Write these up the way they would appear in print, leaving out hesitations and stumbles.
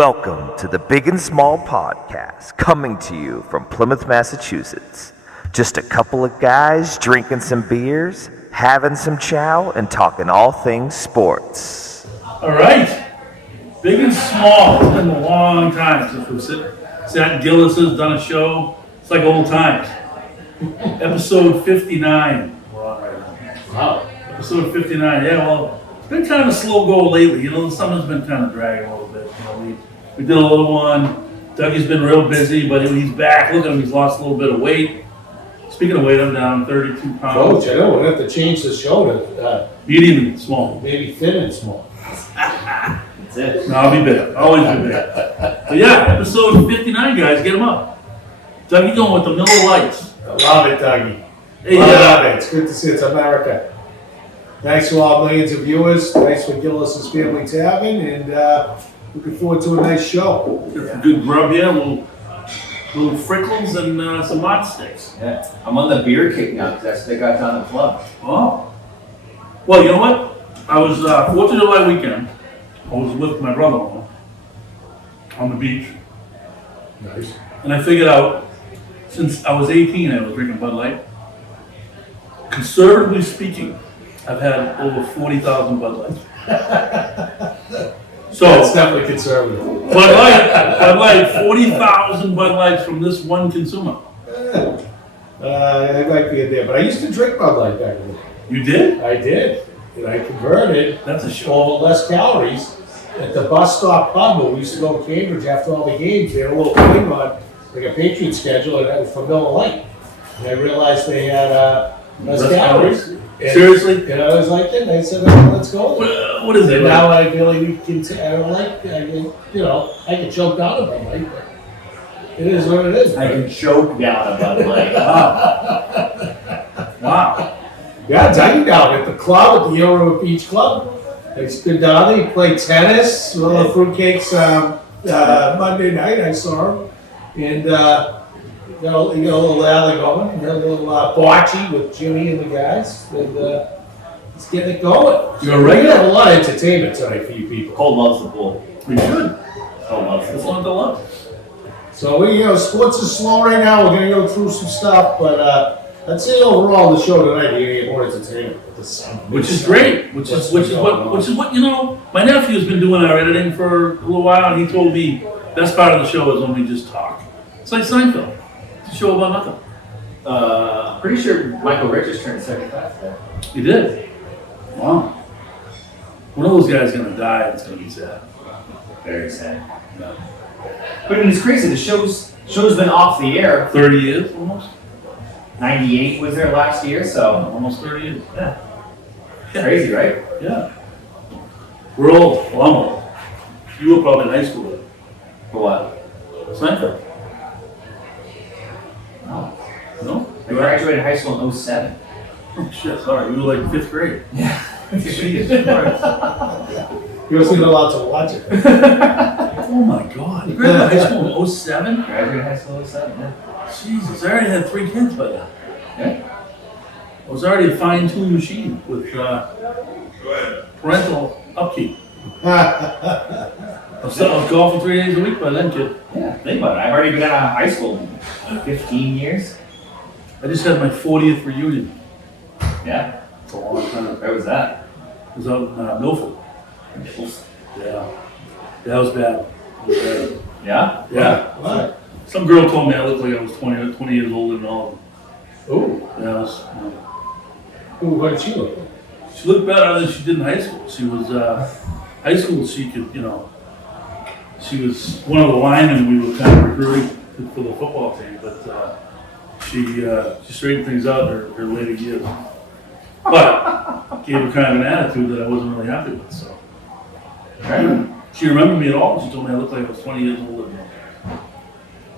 Welcome to the Big and Small Podcast, coming to you from Plymouth, Massachusetts. Just a couple of guys drinking some beers, having some chow, and talking all things sports. All right, Big and Small. It's been a long time since we've sat in Gillis's, done a show. It's like old times. Episode 59. Wow. Episode 59. Yeah, well, it's been kind of a slow go lately. You know, the summer's been kind of dragging a little bit. You know, we did a little one. Dougie's been real busy, but he's back. Look at him. He's lost a little bit of weight. Speaking of weight, I'm down 32 pounds. Coach, I know we're going to have to change the show to Medium and small. maybe thin and small. That's it. No, I'll be big. Always be big. But yeah, episode 59, guys. Get them up. Dougie going with the Miller Lights. I love it, Dougie. Hey, Love it. It's good to see it's America. Thanks to all millions of viewers. Thanks for Gillis's Family Tavern, and looking forward to a nice show. got some good grub here, little frickles and some mott sticks. Yeah. I'm on the beer kick now because that's what they got down the club. Oh. Well, you know what? I was 4th of July weekend. I was with my brother-in-law on the beach. Nice. And I figured out, since I was 18, I was drinking Bud Light. Conservatively speaking, I've had over 40,000 Bud Lights. So, That's definitely conservative. Bud Light, 40,000 Bud Lights from this one consumer. I might be in there, but I used to drink Bud Light back in the day. You did? I did. And I converted That's a show. for less calories at the bus stop pub where we used to go to Cambridge after all the games. They had a little thing on, like a Patriot schedule, and that was for Miller Lite. And I realized they had less calories. And, Seriously? and I was like, and I said, oh, let's go. What is it? And now I feel like we can, I can choke down a Bud Light, but it is what it is. I can choke down a Bud Light. Wow. Yeah, Dougie down at the club, at the Euro Beach Club. He's been down there, he played tennis, a little fruitcakes Monday night, I saw him. And got a little alley going, got a little bocce with Jimmy and the guys. And he's getting it going. You're We're right. going to have a lot of entertainment tonight for you people. Cole loves the pool. We should. Cole loves That's the one pool. of the love. So sports is slow right now, we're going to go through some stuff, but I'd say overall the show tonight, you're going to get more entertainment. With the sun. Which is great. Which is what you know. My nephew's been doing our editing for a little while, and he told me best part of the show is when we just talk. It's like Seinfeld. It's a show about nothing. Pretty sure Michael Richards turned 75 today. He did. Wow. One of those guys is gonna die. It's gonna be sad. Very sad. But I mean, it's crazy. The show's been off the air. 30 years almost. 98 was there last year, so Almost 30 years. yeah. Crazy, right? Yeah. We're old. Well, I'm old. You were probably in high school then. For what? Seinfeld. No. No? I graduated high school in 07. Oh, shit, sorry. You were like 5th grade. Yeah. Jesus Christ. You wasn't allowed to watch it. Oh my God. You graduated high school in 07? Graduated high school in 07, yeah. Jesus, I already had 3 kids by then. Yeah. I was already a fine-tuned machine with parental upkeep. I was golfing 3 days a week by then, kid. Yeah, think about it. I've already been out of high school 15 years. I just had my 40th reunion. Yeah. It's a long time. Where was that? It was out in Milford. Yeah. That was bad. It was bad. Yeah? Yeah. What? Some girl told me I looked like I was 20 years older than all of them. Ooh. Yeah, Ooh, what did she look like? she looked better than she did in high school. She was, high school, she could, she was one of the linemen we were kind of recruiting for the football team, but she straightened things out in her later years. But gave her kind of an attitude that I wasn't really happy with, so. She remembered me at all. She told me I looked like I was 20 years older than her.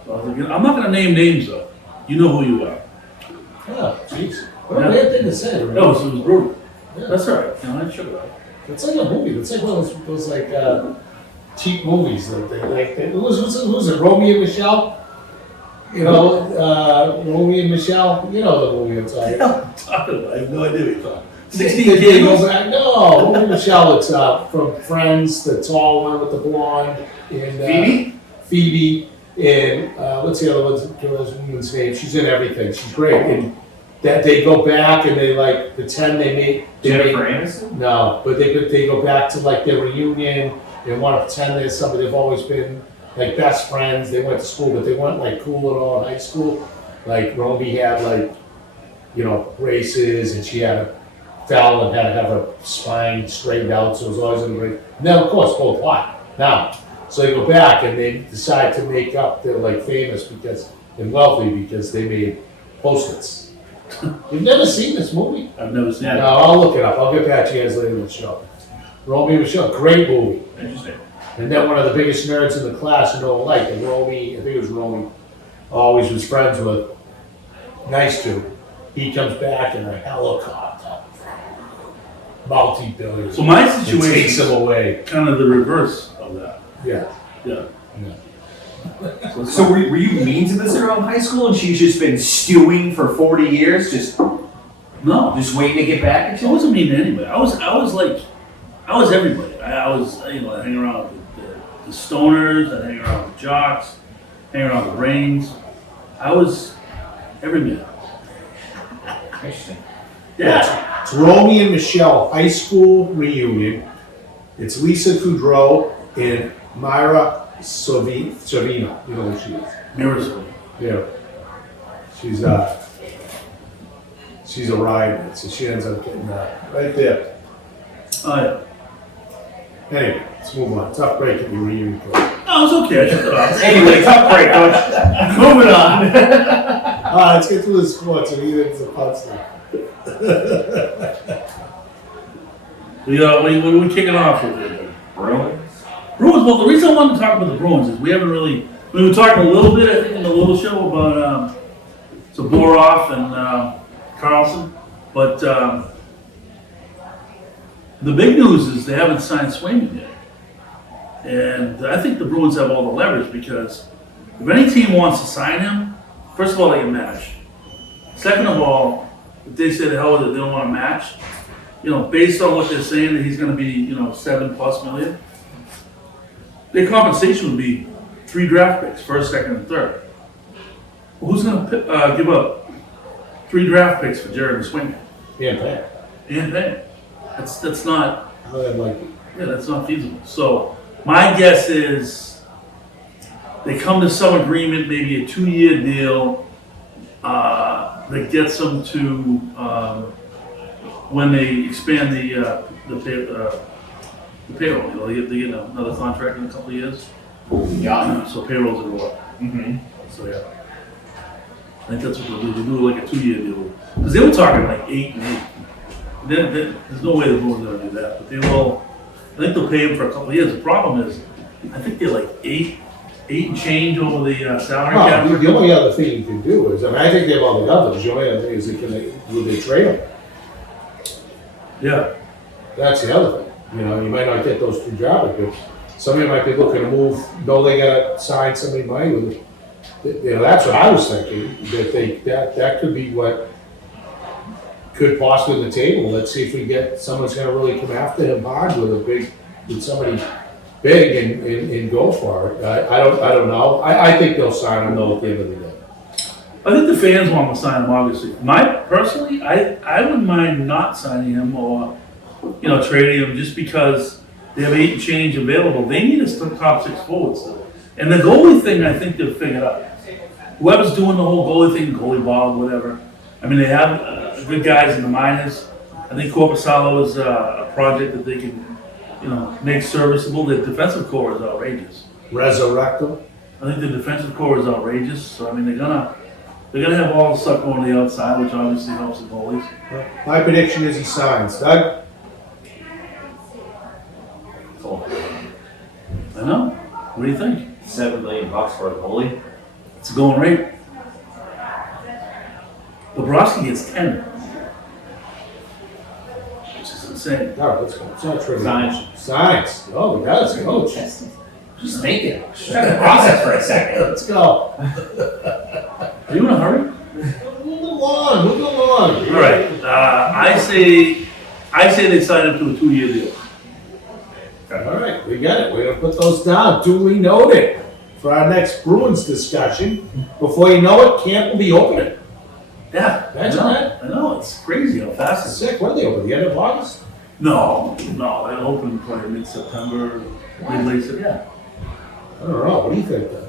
So I was like, I'm not going to name names though. You know who you are. Oh, jeez. What a weird thing to say. No, it was brutal. Yeah. That's all right. I shook it up. It's like a movie. It's like one of those like cheap movies. Who's it? Romeo and Michelle. Romeo and Michelle. You know the movie I'm talking about. I have no idea what you're talking. 16 They go candles? back. No, Romy Michelle. It's from Friends, the tall one with the blonde, and Phoebe? Phoebe, and what's the other woman's name? She's in everything. She's great. And that they go back and they like pretend they made Jennifer Aniston? no, but they go back to like their reunion. They want to pretend they're somebody they've always been like best friends. They went to school, but they weren't like cool at all in high school. Like Romy had like, you know, braces, and she fell and had to have her spine straightened out, so it was always in the brace. And then of course both hot now. So they go back and they decide to make up. They're like famous and wealthy because they made Post-its. You've never seen this movie? I've never seen No, it. I'll look it up. I'll get back to you guys later in the show. Romy Michelle, great movie. Interesting. And then one of the biggest nerds in the class, like, and Romy, I think it was Romy, always was friends with, nice to. He comes back in a helicopter, multi-billion. So my It takes situation him away. is kind of the reverse of that. Yeah. Yeah. So were you mean to this girl in high school and she's just been stewing for 40 years, just No, waiting to get back at I you? wasn't mean to anybody. I was everybody. I was, I hang around with the stoners, I hang around with the jocks, hang around with the brains. I was every man. Interesting. Yeah. It's Romy and Michelle high school reunion. It's Lisa Kudrow and Myra Sorvino. You know who she is? Mirrors. Yeah. She's a rider, so she ends up getting right there. Oh yeah. Anyway, let's move on. Tough break at the reunion. Coach. No, it's okay. I shook it off. Anyway, tough break, coach. Moving on. All right, let's get through the sports and either it's a punchline. What are we kicking off with here? Bruins? Bruins. Well, the reason I wanted to talk about the Bruins is we were talking a little bit, I think, in the little show about Zaborov and Carlson, but the big news is they haven't signed Swayman yet, and I think the Bruins have all the leverage because if any team wants to sign him, first of all they can match. Second of all, if they say the hell with it, they don't want to match. Based on what they're saying that he's going to be, $7+ million. Their compensation would be 3 draft picks, first, second, and third. Well, who's going to give up 3 draft picks for Jared Swayman? Yeah, man. And then that's not Like, that's not feasible. So my guess is they come to some agreement, maybe a 2-year deal that gets them to when they expand the payroll. They get another contract in a couple of years. Yeah. So payrolls will go up. Mm-hmm. So yeah, I think that's what they'll do. They do like a 2-year deal because they were talking like 8 and 8. There's no way the Bruins are going to do that, but they will. I think they'll pay him for a couple of years. The problem is, I think they're like 8 and change over the salary cap. the only other thing you can do is, I think they have all the others. The only other thing is will they trade them? Yeah, That's the other thing. You might not get those 2 draft picks. Somebody might be looking to move. Know they got to sign somebody money with. That's what I was thinking. That could be what could possibly the table. Let's see if we get someone's going to really come after him hard with somebody big and go for it. I don't know. I think they'll sign him though at the end of the day. I think the fans want to sign him. Obviously, personally, I wouldn't mind not signing him or trading him just because they have 8 and change available. They need us top 6 forwards, and the goalie thing I think they've figured out. Whoever's doing the whole goalie thing, goalie ball, whatever. I mean, they have good guys in the minors. I think Corpusalo is a project that they can, make serviceable. The defensive core is outrageous. Resurrect him. I think the defensive core is outrageous. So I mean, they're gonna have all the stuff going to the outside, which obviously helps the goalies. My prediction is he signs. Doug? Cool. I know. What do you think? $7 million for a goalie. It's a going rate. Bobrovsky gets 10, which is insane. All right, let's go. It's not trivia. Signs. Signs. Oh, we got it, coach. Just think it. Just try to process for a second. Let's go. Are you in a hurry? Move along. All right. I say I say they sign up to a 2-year deal. All right, we got it. We're gonna put those down, duly noted, for our next Bruins discussion. Before you know it, camp will be opening. Yeah, Imagine I know. that. I know, it's crazy how fast it's. Sick, when are they open, the end of August? No, they open probably mid-September, mid-late September. I don't know, what do you think then?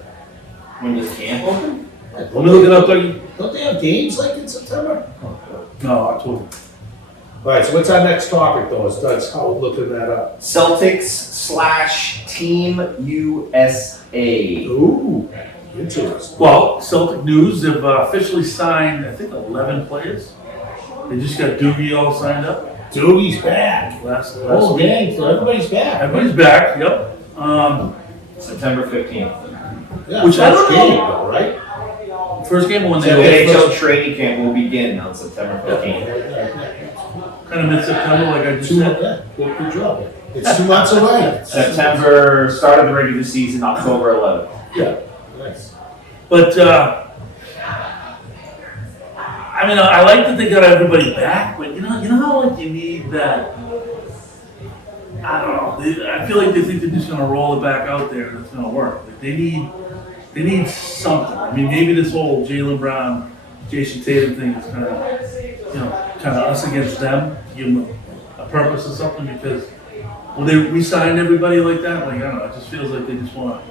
When does camp open? Let me look it up, Dougie. Don't they have games like in September? No, October. All right, so what's our next topic though, is Doug's how we're looking that up. Celtics/Team USA. Ooh, interesting. Well, Celtic News have officially signed, I think, 11 players. They just got Doogie all signed up Doogie's back. last Oh, week. gang, so everybody's back. Everybody's back, yep. September 15th. Yeah, Which I don't first game know. though, right? First game when So they the opened, NHL training camp will begin on September 15th. kind of mid-September, like I just Two, said. yeah, good job. It's 2 months away. September, start of the regular season, October 11th. Yeah, nice. But, I mean, I like that they got everybody back, but you know how like you need that. I don't know. I feel like they think they're just gonna roll it back out there and it's gonna work. Like they need something. I mean, maybe this whole Jaylen Brown, Jason Tatum thing is kind of, kind of us against them. Give them a purpose or something because when they re-signed everybody like that, like I don't know, it just feels like they just want to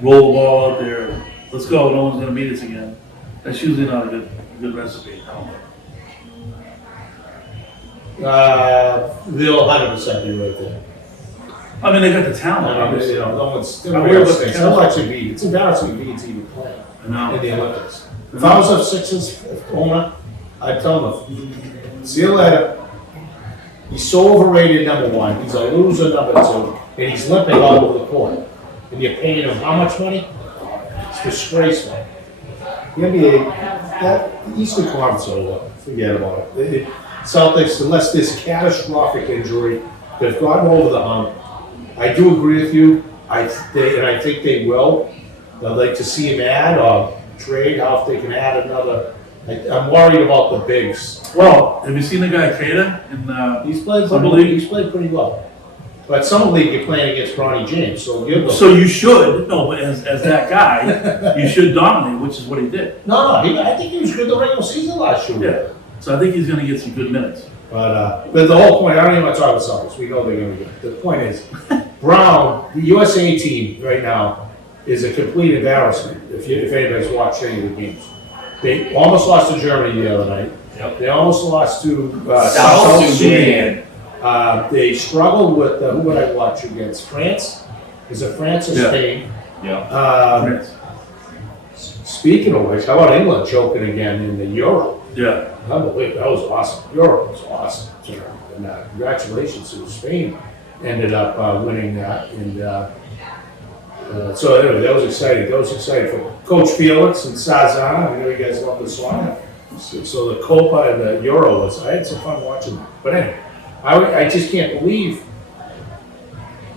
roll the ball out there. And let's go. No one's gonna beat us again. That's usually not a good recipe. I don't think. They'll 100% be right there. I mean, they got the talent. I mean, Obviously. no one's. I worry about the How much it be? It's embarrassing to even play I know. in the Olympics. If I was a Sixers owner, I'd tell them, see you later. He's so overrated, number one. He's a loser, number two. And he's limping all over the court. And you're paying him how much money? It's disgraceful. The NBA, the Eastern Conference over. Forget about it. Celtics, unless there's catastrophic injury, they've gotten over the hump. I do agree with you. I think they will. I'd like to see him add or trade. How if they can add another. I'm worried about the bigs. Well, have you seen the guy Kada? He's played Summer pretty, League? he's played pretty well. But Summer League, you're playing against Bronny James, so give them. So you should but as that guy, you should dominate, which is what he did. No, I think he was good the regular season last year. Yeah. So I think he's going to get some good minutes. But the whole point, I don't even want to talk about Celtics. We know they're going to get. The point is, Brown, the USA team right now is a complete embarrassment. If anybody's watched any of the games, they almost lost to Germany the other night. Yep. They almost lost to South Sudan. They struggled with who would I watch against? France? Is it France or Yeah. Spain? Yeah. France. Speaking of which, how about England choking again in the Euro? Yeah. Unbelievable, that was awesome. Euro was awesome. And congratulations to Spain. Ended up winning that. And so anyway, that was exciting. That was exciting for Coach Felix and Sazana. I know you guys love this one. So the Copa and the Euro was, I had some fun watching that. But anyway, I just can't believe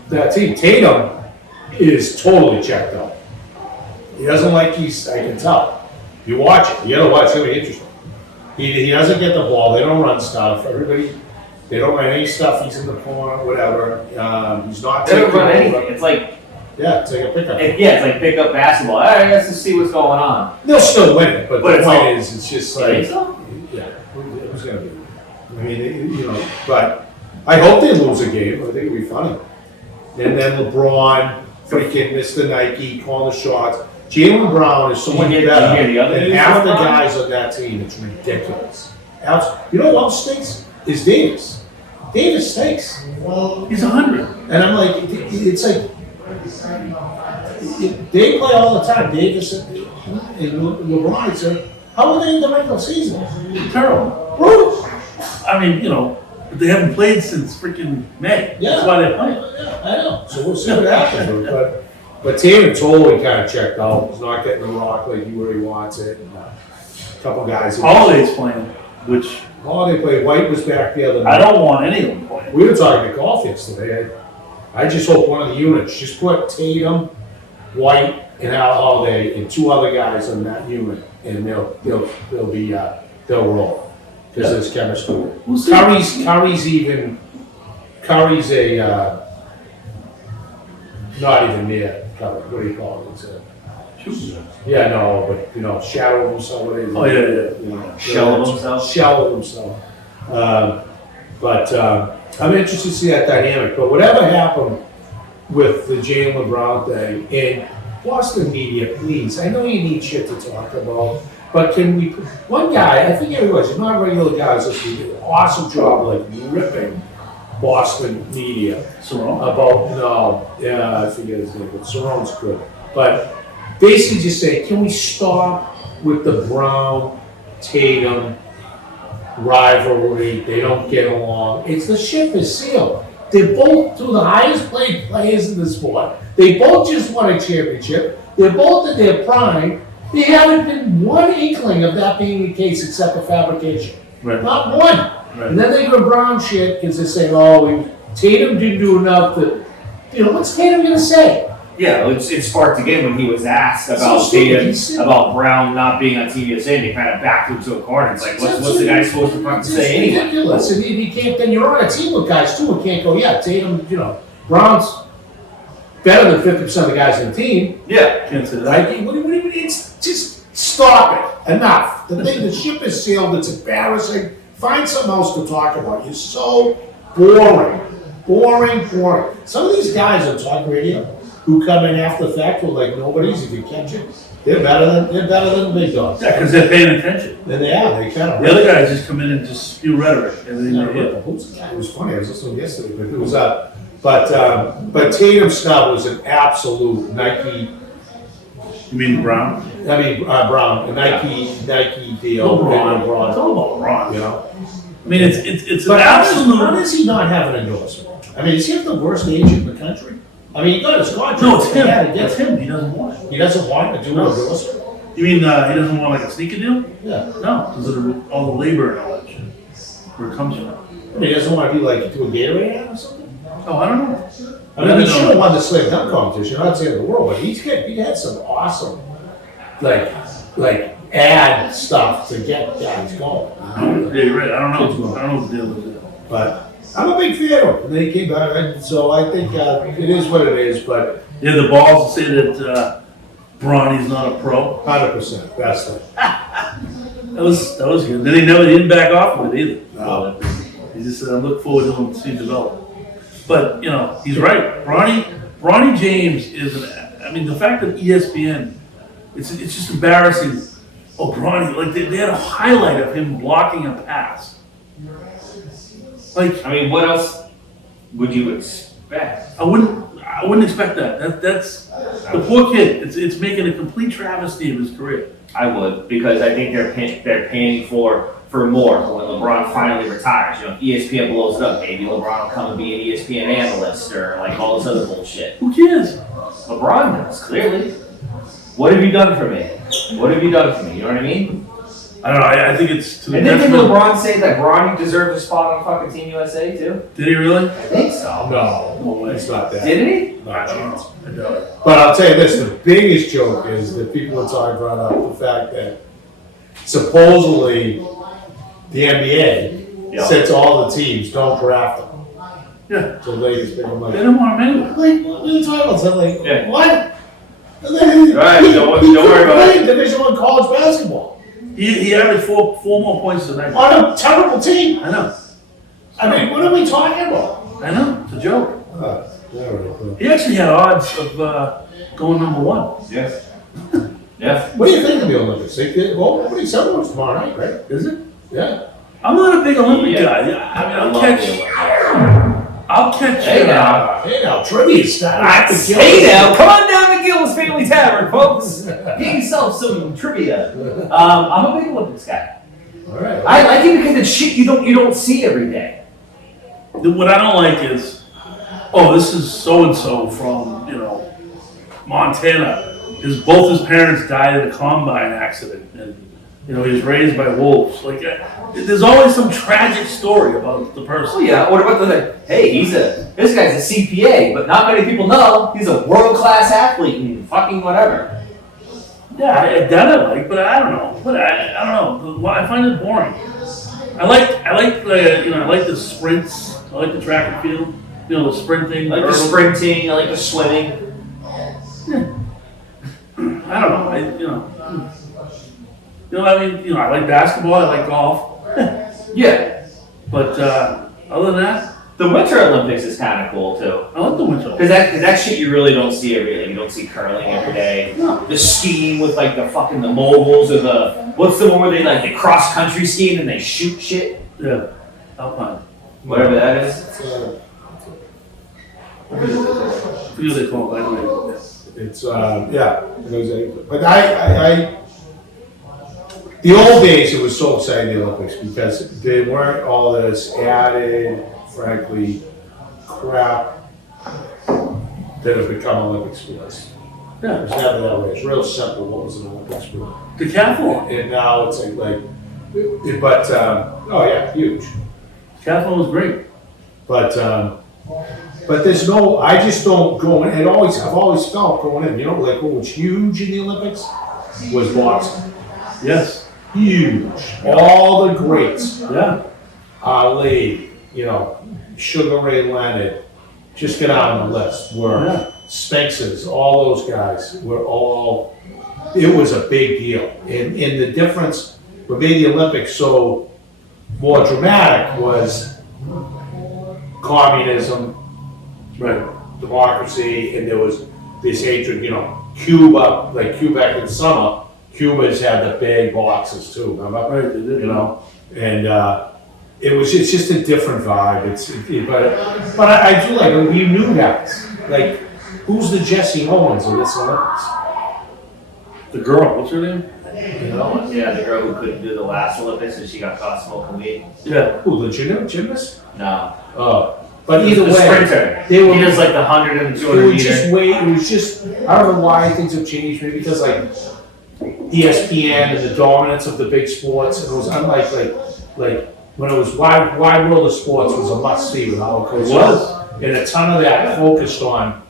that team. Tatum is totally checked out. He doesn't like I can tell. You watch it, you gotta watch it, it's interesting. He doesn't get the ball, they don't run stuff, they don't run any stuff, he's in the corner, whatever. He's not They don't taking run over. anything. It's like Yeah, it's like a pickup. it's like pick up basketball. All right, let's just see what's going on. They'll still win it, but But the it's point all- is, it's just You think like, so? yeah, it was gonna be. I mean, but I hope they lose a game, I think it'd be funny. And then LeBron, freaking Mr. Nike, calling the shots. Jaylen Brown is so Did much you hear better the other than news half the about LeBron? guys on that team. It's ridiculous. You know what else stinks? Is Davis. Davis stinks. He's 100. And I'm like, it's like, they play all the time. Davis and LeBron, so how are they in the regular season? Terrible. Brutal. I mean, but they haven't played since freaking May. Yeah. That's why they're playing. Yeah, I know. So we'll see what happens. But Tatum totally kind of checked out. He's not getting the rock like where he wants it. And, a couple guys. Holiday's playing, which Holiday played. White was back the other night. I don't want any of them playing. We were talking to golf yesterday. I just hope one of the units just put Tatum, White, and Al Holiday and two other guys on that unit, and they'll roll. because there's chemistry. We'll see. Curry's a, not even near Curry, what do you call it? It's a, yeah, no, but, shadow of himself, what is it? Oh, yeah. You know, Shell of himself? Shell of himself. But I'm interested to see that dynamic, but whatever happened with the Jaylen Brown thing, and Boston media, please, I know you need shit to talk about, but can we, one guy, I think everybody's not regular guys, just did an awesome job like ripping Boston media about, I forget his name, but Saron's good. But basically just say, can we stop with the Brown, Tatum rivalry? They don't get along. The ship is sealed. They're both two of the highest paid players in the sport. They both just won a championship. They're both in their prime. There haven't been one inkling of that being the case except for fabrication. Right. Not one. Right. And then they go Brown shit because they say, Tatum didn't do enough to, what's Tatum going to say? Yeah, it sparked again when he was asked about stupid. Tatum, about Brown not being on TV USA, and he kind of backed him to a corner. It's like, what's the guy supposed to fucking say anyway? It's ridiculous. And you can't, then you're on a team with guys too, and can't go, Tatum, Brown's better than 50% of the guys in the team. Yeah. Can't say that. Right? What do you mean? It's just stop it. Enough. The ship is sealed. It's embarrassing. Find something else to talk about. You're so boring. Boring. Some of these guys on talk radio who come in after the fact with like nobodies, if you catch it, they're better than the big dogs. Yeah, because they're paying attention. Then they are. They kind of. The other guys just come in and just spew rhetoric, and then you hit. Who's the guy? It was funny. I was listening yesterday, but it was but Tatum snub was an absolute Nike. You mean Brown? Brown, a Nike deal. LeBron. LeBron. It's all about LeBron. You know. I mean, it's an But how absolute. does he not have an endorsement? I mean, is he the worst agent in the country? I mean, he got his contract. No, it's him. Yeah, he It's gets it. him. He doesn't want it. He doesn't want to do an endorsement? You mean he doesn't want like a sneaker deal? Yeah. No, because of all the labor and all that shit. Where it comes from. I mean, he doesn't want to be like do a Gatorade ad or something? Oh, I don't know. I mean, he should have won the slam dunk competition. I'm not saying the world, but he had some awesome, like ad stuff to get guys going. Yeah, you're right. I don't know what the deal is. But I'm a big fan of him. And then he came back, so I think it is what it is. But Yeah, the balls to say that Bronny's not a pro. 100%, that's it. That was good. Then he didn't back off with it either. No. He just said, I look forward to him seeing develop. But he's right. Bronny James is the fact that ESPN, it's just embarrassing. Oh, Bronny, like they had a highlight of him blocking a pass. Like, I mean, what else would you expect? I wouldn't expect that. That's the poor kid. It's making a complete travesty of his career. I would, because I think they're paying for more when LeBron finally retires. If ESPN blows it up, maybe LeBron will come and be an ESPN analyst or like all this other bullshit. Who cares? LeBron does, clearly. What have you done for me? What have you done for me? You know what I mean? I don't know. I think it's to the And didn't detriment. LeBron say that Bronny deserves a spot on fucking Team USA too? Did he really? I think so. No, it's not that. Didn't he? I don't know. I doubt it. But I'll tell you this, the biggest joke is that people are talking about the fact that supposedly the NBA said to all the teams, don't draft them. Yeah. So ladies, they were like, They don't want him anyway. like, what are you talking about? So I'm like, Yeah. what? And then Right, don't worry about it. Division I college basketball He averaged four more points tonight. on a terrible team. I know. I mean, what are we talking about? I know. It's a joke. He actually had odds of going number one. Yes. Yeah. What do you think of the Olympics? Nobody's celebrating tomorrow night, right? Is it? Yeah. I'm not a big Olympic Yeah. guy. I'll catch. Hey now. Hey now, trivia style. Hey now, come on down to Gillis Family Tavern, folks. Get yourself some trivia. I'm a big Olympics guy. All right. I like it because it's shit you don't see every day. What I don't like is, this is so and so from Montana. Both his parents died in a combine accident, and he was raised by wolves. Like, there's always some tragic story about the Oh person. yeah. What about hey, this guy's a CPA, but not many people know he's a world-class athlete and fucking whatever. Yeah, that I like, but I don't know. But I don't know. I find it boring. I like the sprints. I like the track and field. You know, the sprinting. I like the hurdle. sprinting, I like the swimming. I don't know. I like basketball. I like golf. Yeah. But other than that, The Winter Olympics is kind of cool too. I like the winter. Cause that shit you really don't see every day. You don't see curling every day. No. The skiing with like the moguls or what's the one where they cross country skiing and they shoot shit? Yeah, alpine. Whatever that is. I forget what they call it. Anyway. It's yeah. It goes, but I the old days it was so exciting, the Olympics, because they weren't all this added, frankly, crap that have become Olympic sports. It Yeah, was never that way. It's real simple. What was an Olympic sport? decathlon. And now it's but oh yeah, huge. Decathlon was great. But there's no. I just don't go in. I've always felt going in. You know, like what was huge in the Olympics was boxing. Yes. Huge. All the greats. Yeah. Ali, Sugar Ray Leonard, just get on the list. Were Yeah. Sphinxes, all those guys were all. It was a big deal, and the difference what made the Olympics so more dramatic was communism, Right. democracy, and there was this hatred. Cuba, like Cuba in the summer, Cuba's had the big boxes too. Remember? Right. They did. And it's just a different vibe. But I do like it. We knew guys. Like, who's the Jesse Owens of this Olympics? The girl. What's her name? Yeah, the girl who couldn't do the last Olympics and she got caught smoking weed. Yeah. Who, the gymnast? No. But either The way, sprinter. they were. He does like the 100 and It 200 was just meter. it was just. I don't know why things have changed. Maybe because ESPN and the dominance of the big sports, and it was unlike like when it was Wide World of Sports was a must see with Howard It Cosell. was. And a ton of that focused on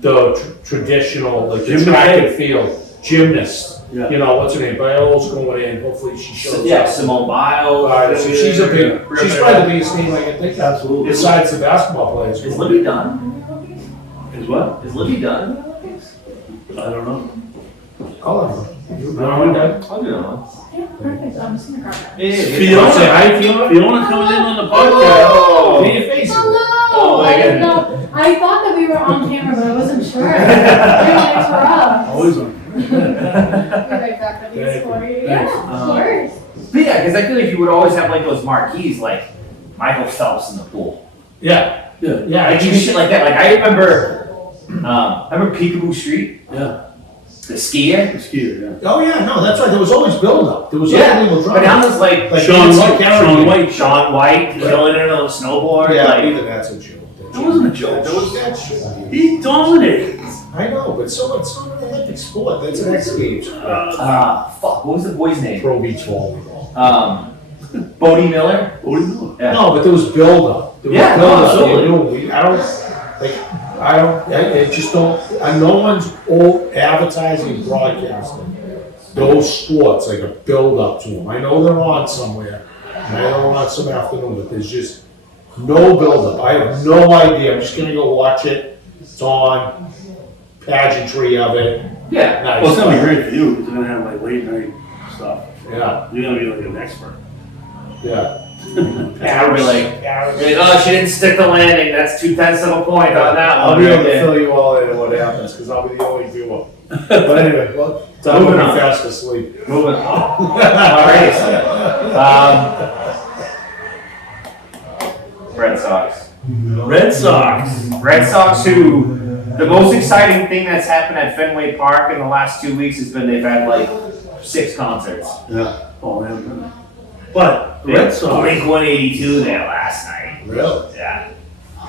the traditional, like the Gym track McKay. and field, gymnast. Yeah. What's her name? Biolo's going in. Hopefully she shows Yeah, up. Simone Biles. So she's she's probably the biggest name I can think of. Absolutely. Besides the basketball players. Is Libby done? Is what? Is Libby done? I don't know. All of them. You I don't know. I don't know. Yeah, perfect. I'm just gonna grab that. Fiona. Say hi, Fiona. Fiona coming in on the podcast. Oh. See your face. Hello! my I didn't God. know. I thought that we were on camera, but I wasn't sure. Thanks for us. Always on. Be right back with these for you. Yeah, of course. But yeah, because I feel like you would always have like those marquees, like Michael Phelps in the pool. Yeah. Yeah. Yeah. Like even shit like that. Like I remember Peekaboo Street, Yeah. the skier. The skier. Oh yeah, no, that's right. There was always build up. There was Yeah, always but now there's like Yeah. Sean Sean White. Sean White killing it on a snowboard. Yeah, like, even that's a joke. That wasn't a joke. That was. That shit. He dominated. I know, but so it's not an Olympic sport. That's an X Games. fuck, what was the boy's name? Pro beach volleyball. Bodie Miller. What do you know? Yeah. No, but there was build up. There was Yeah, build no, up. absolutely. I just don't. No one's advertising, broadcasting those sports like a build up to them. I know they're on somewhere, and I know they're on some afternoon, but there's just no build up. I have no idea. I'm just gonna go watch it. It's on. Pageantry of it. Yeah. Nice. Well, it's gonna be great for you because you're gonna have like late night stuff. Yeah, You're gonna be like an expert. yeah. I'll be like, oh, she didn't stick the landing. That's 0.2 of a point on that I'll one. be right able to there. fill you all in on what happens, because I'll be the only viewer. But anyway, well, time Moving to be on. fast asleep. Moving on. Red Sox. Red Sox. Red Sox, who the most exciting thing that's happened at Fenway Park in the last 2 weeks has been they've had like 6 concerts. Yeah. Oh man. But They had Red Sox. Blink 182 there last night. Really? Yeah.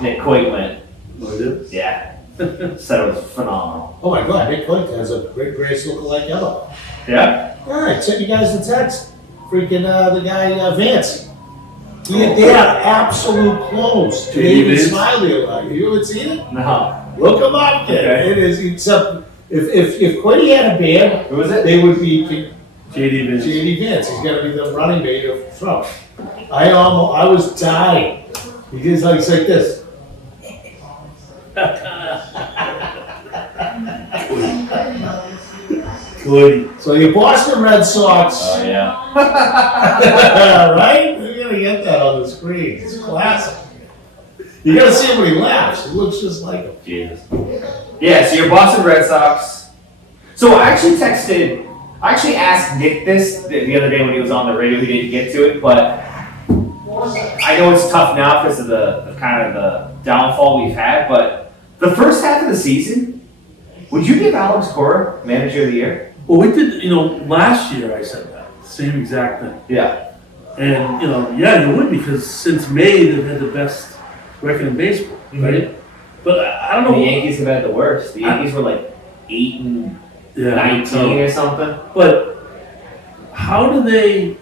Nick Quaid went. Oh, I did? Yeah. Said it was phenomenal. Oh my God, Nick Clinton has a great greatest lookalike ever. Yeah. All right, sent you guys the text. Freaking the guy Vance. They are absolute clones. J.D. They even Vance? smile to you like, you ever seen it? No. Look him up, kid. Okay. It is, except if Quiddy had a band, Who was it? they would be JD Vince. J.D. Vance. He's got to be the running mate of Trump. I was dying. He did like this. Good. So your Boston Red Sox, Oh, yeah. right? We're gonna get that on the screen. It's classic. You gotta see him when he laughs. He looks just like him. Jesus. Yeah, so your Boston Red Sox. So I actually asked Nick this the other day when he was on the radio. He didn't get to it, but I know it's tough now because of the kind of the downfall we've had. But the first half of the season, would you give Alex Cora Manager of the Year? Well, we did, last year I said that, same exact thing. Yeah. And, yeah, you would because since May they've had the best record in baseball, right? But I don't The know. Yankees have had the worst. The Yankees were like 8-19 Yeah, or something. But how do they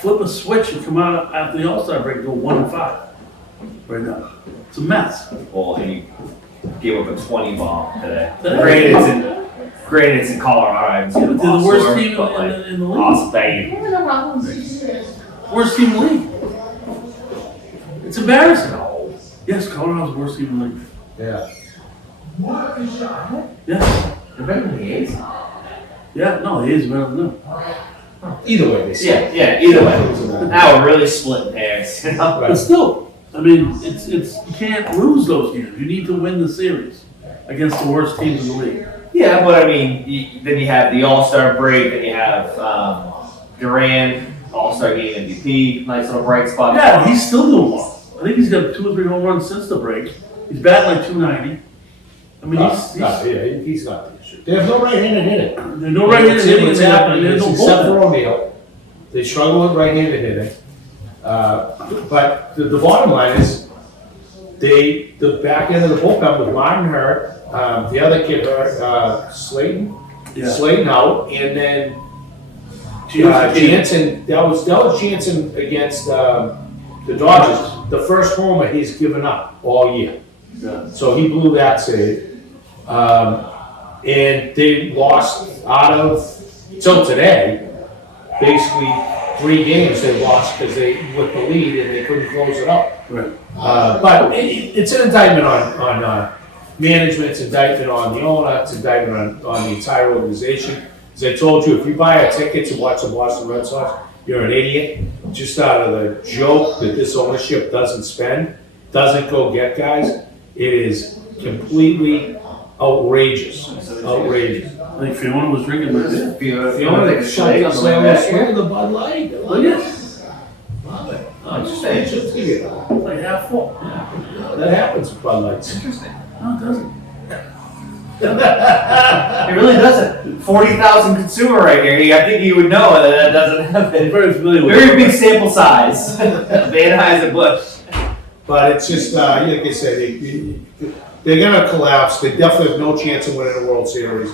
flip a switch and come out after the All-Star break and go 1-5 right now? It's a mess. Well, he gave up a 20 bomb today. That- Granted, it's in Colorado. I haven't seen They're the the box worst score, team but, like, in the league. awesome. Thank you. What were the problems? Worst team in the league. It's embarrassing. Yes, Colorado's the worst team in the league. Yeah. Yeah. They're better than the A's. Yeah, no, he is better than them. Either way, they say. Yeah, either way. Now we're really splitting hairs. You know? But still, I mean, it's you can't lose those games. You need to win the series against the worst teams in the league. Yeah, but I mean, then you have the All-Star break, then you have Duran, All-Star game MVP, nice little bright spot. Yeah, he's still doing well. I think he's got 2 or 3 home runs since the break. He's batting like 290. I mean, He's not the issue. They have no right-handed hitting. there's no right-handed hitting in What's there, happening and there's is, no except for bullpen. O'Neill, they struggle with right-handed hitting. But the bottom line is, the back end of the bullpen with Martin hurt, the other kid hurt, Slayton out, and then Jansen, that was Jansen against the Dodgers. The first homer he's given up all year. Yeah. So he blew that save. And they lost out of, till today, basically 3 games they lost because they with the lead and they couldn't close it up. Right. But it's an indictment on management, it's an indictment on the owner, it's an indictment on the entire organization. As I told you, if you buy a ticket to watch the Boston Red Sox, you're an idiot. Just out of the joke that this ownership doesn't go get guys, it is completely outrageous. Outrageous. I think Fiona was drinking right there. Fiona, like a slate on the way back here. the Bud Light. Look at it. Love it. Oh, interesting. Just give you that. It's like half full. That happens with Bud Lights. Interesting. No, it doesn't. It really doesn't. 40,000 consumer right here. I think you would know that doesn't I'm happen. very familiar with Very it. big sample size. Anheuser-Busch. But it's just, like I said, they're gonna collapse. They definitely have no chance of winning a World Series.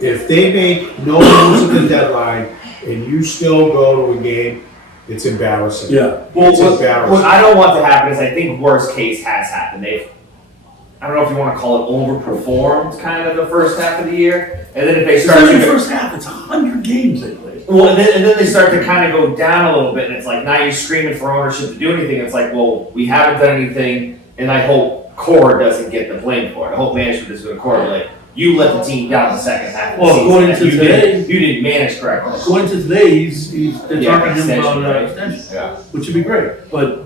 If they make no moves at the deadline and you still go to a game, it's embarrassing. Yeah. Well, It's what embarrassing. I don't want to happen is I think worst case has happened. I don't know if you want to call it overperformed kind of the first half of the year. And then if they It's start not to the first half. It's 100 games they played. well, and then they start to kind of go down a little bit, and it's like now you're screaming for ownership to do anything. It's like, well, we haven't done anything, and I hope Core doesn't get the blame for it. I hope management is going to Core like you let the team down the second half of the Well, season. according and to you today- you didn't manage correctly. According to today, they're Yeah, talking to him extension, about right? extension, Yeah. which would be great. But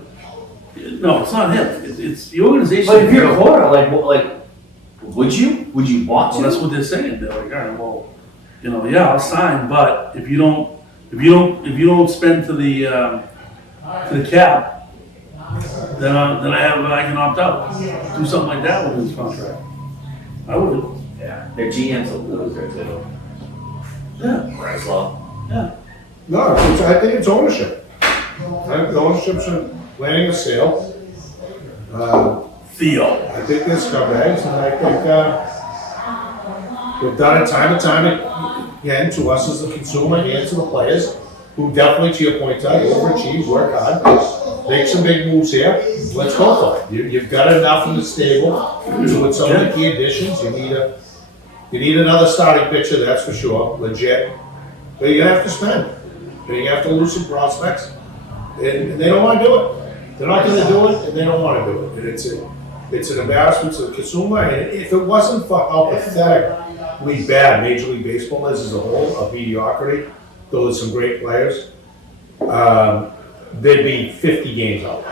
no, it's not him. It's the organization. But if you're Core, like, would you want Well, to? that's what they're saying. They're like, all right, well, yeah, I'll sign, but if you don't spend to the cap, then I can opt out. Do something like that with his contract. I would. Yeah, their GM's a loser too. Yeah, Breslow. yeah. No, I think it's ownership. I think the ownership's planning a sale. Theo. I think there's scumbags, and I think we've done it time and time again to us as the consumer and to the players, who definitely, to your point, Doug, overachieve, work hard, make some big moves here. Let's go for it. You've got enough in the stable. So with some of the key additions, you need another starting pitcher, that's for sure, legit. But you're gonna have to spend. You're gonna have to lose some prospects. And they don't want to do it. They're not going to do it, and they don't want to do it. And it's an embarrassment to the consumer. And if it wasn't for how pathetically bad Major League Baseball is as a whole, of mediocrity, though there's some great players, there'd be 50 games out.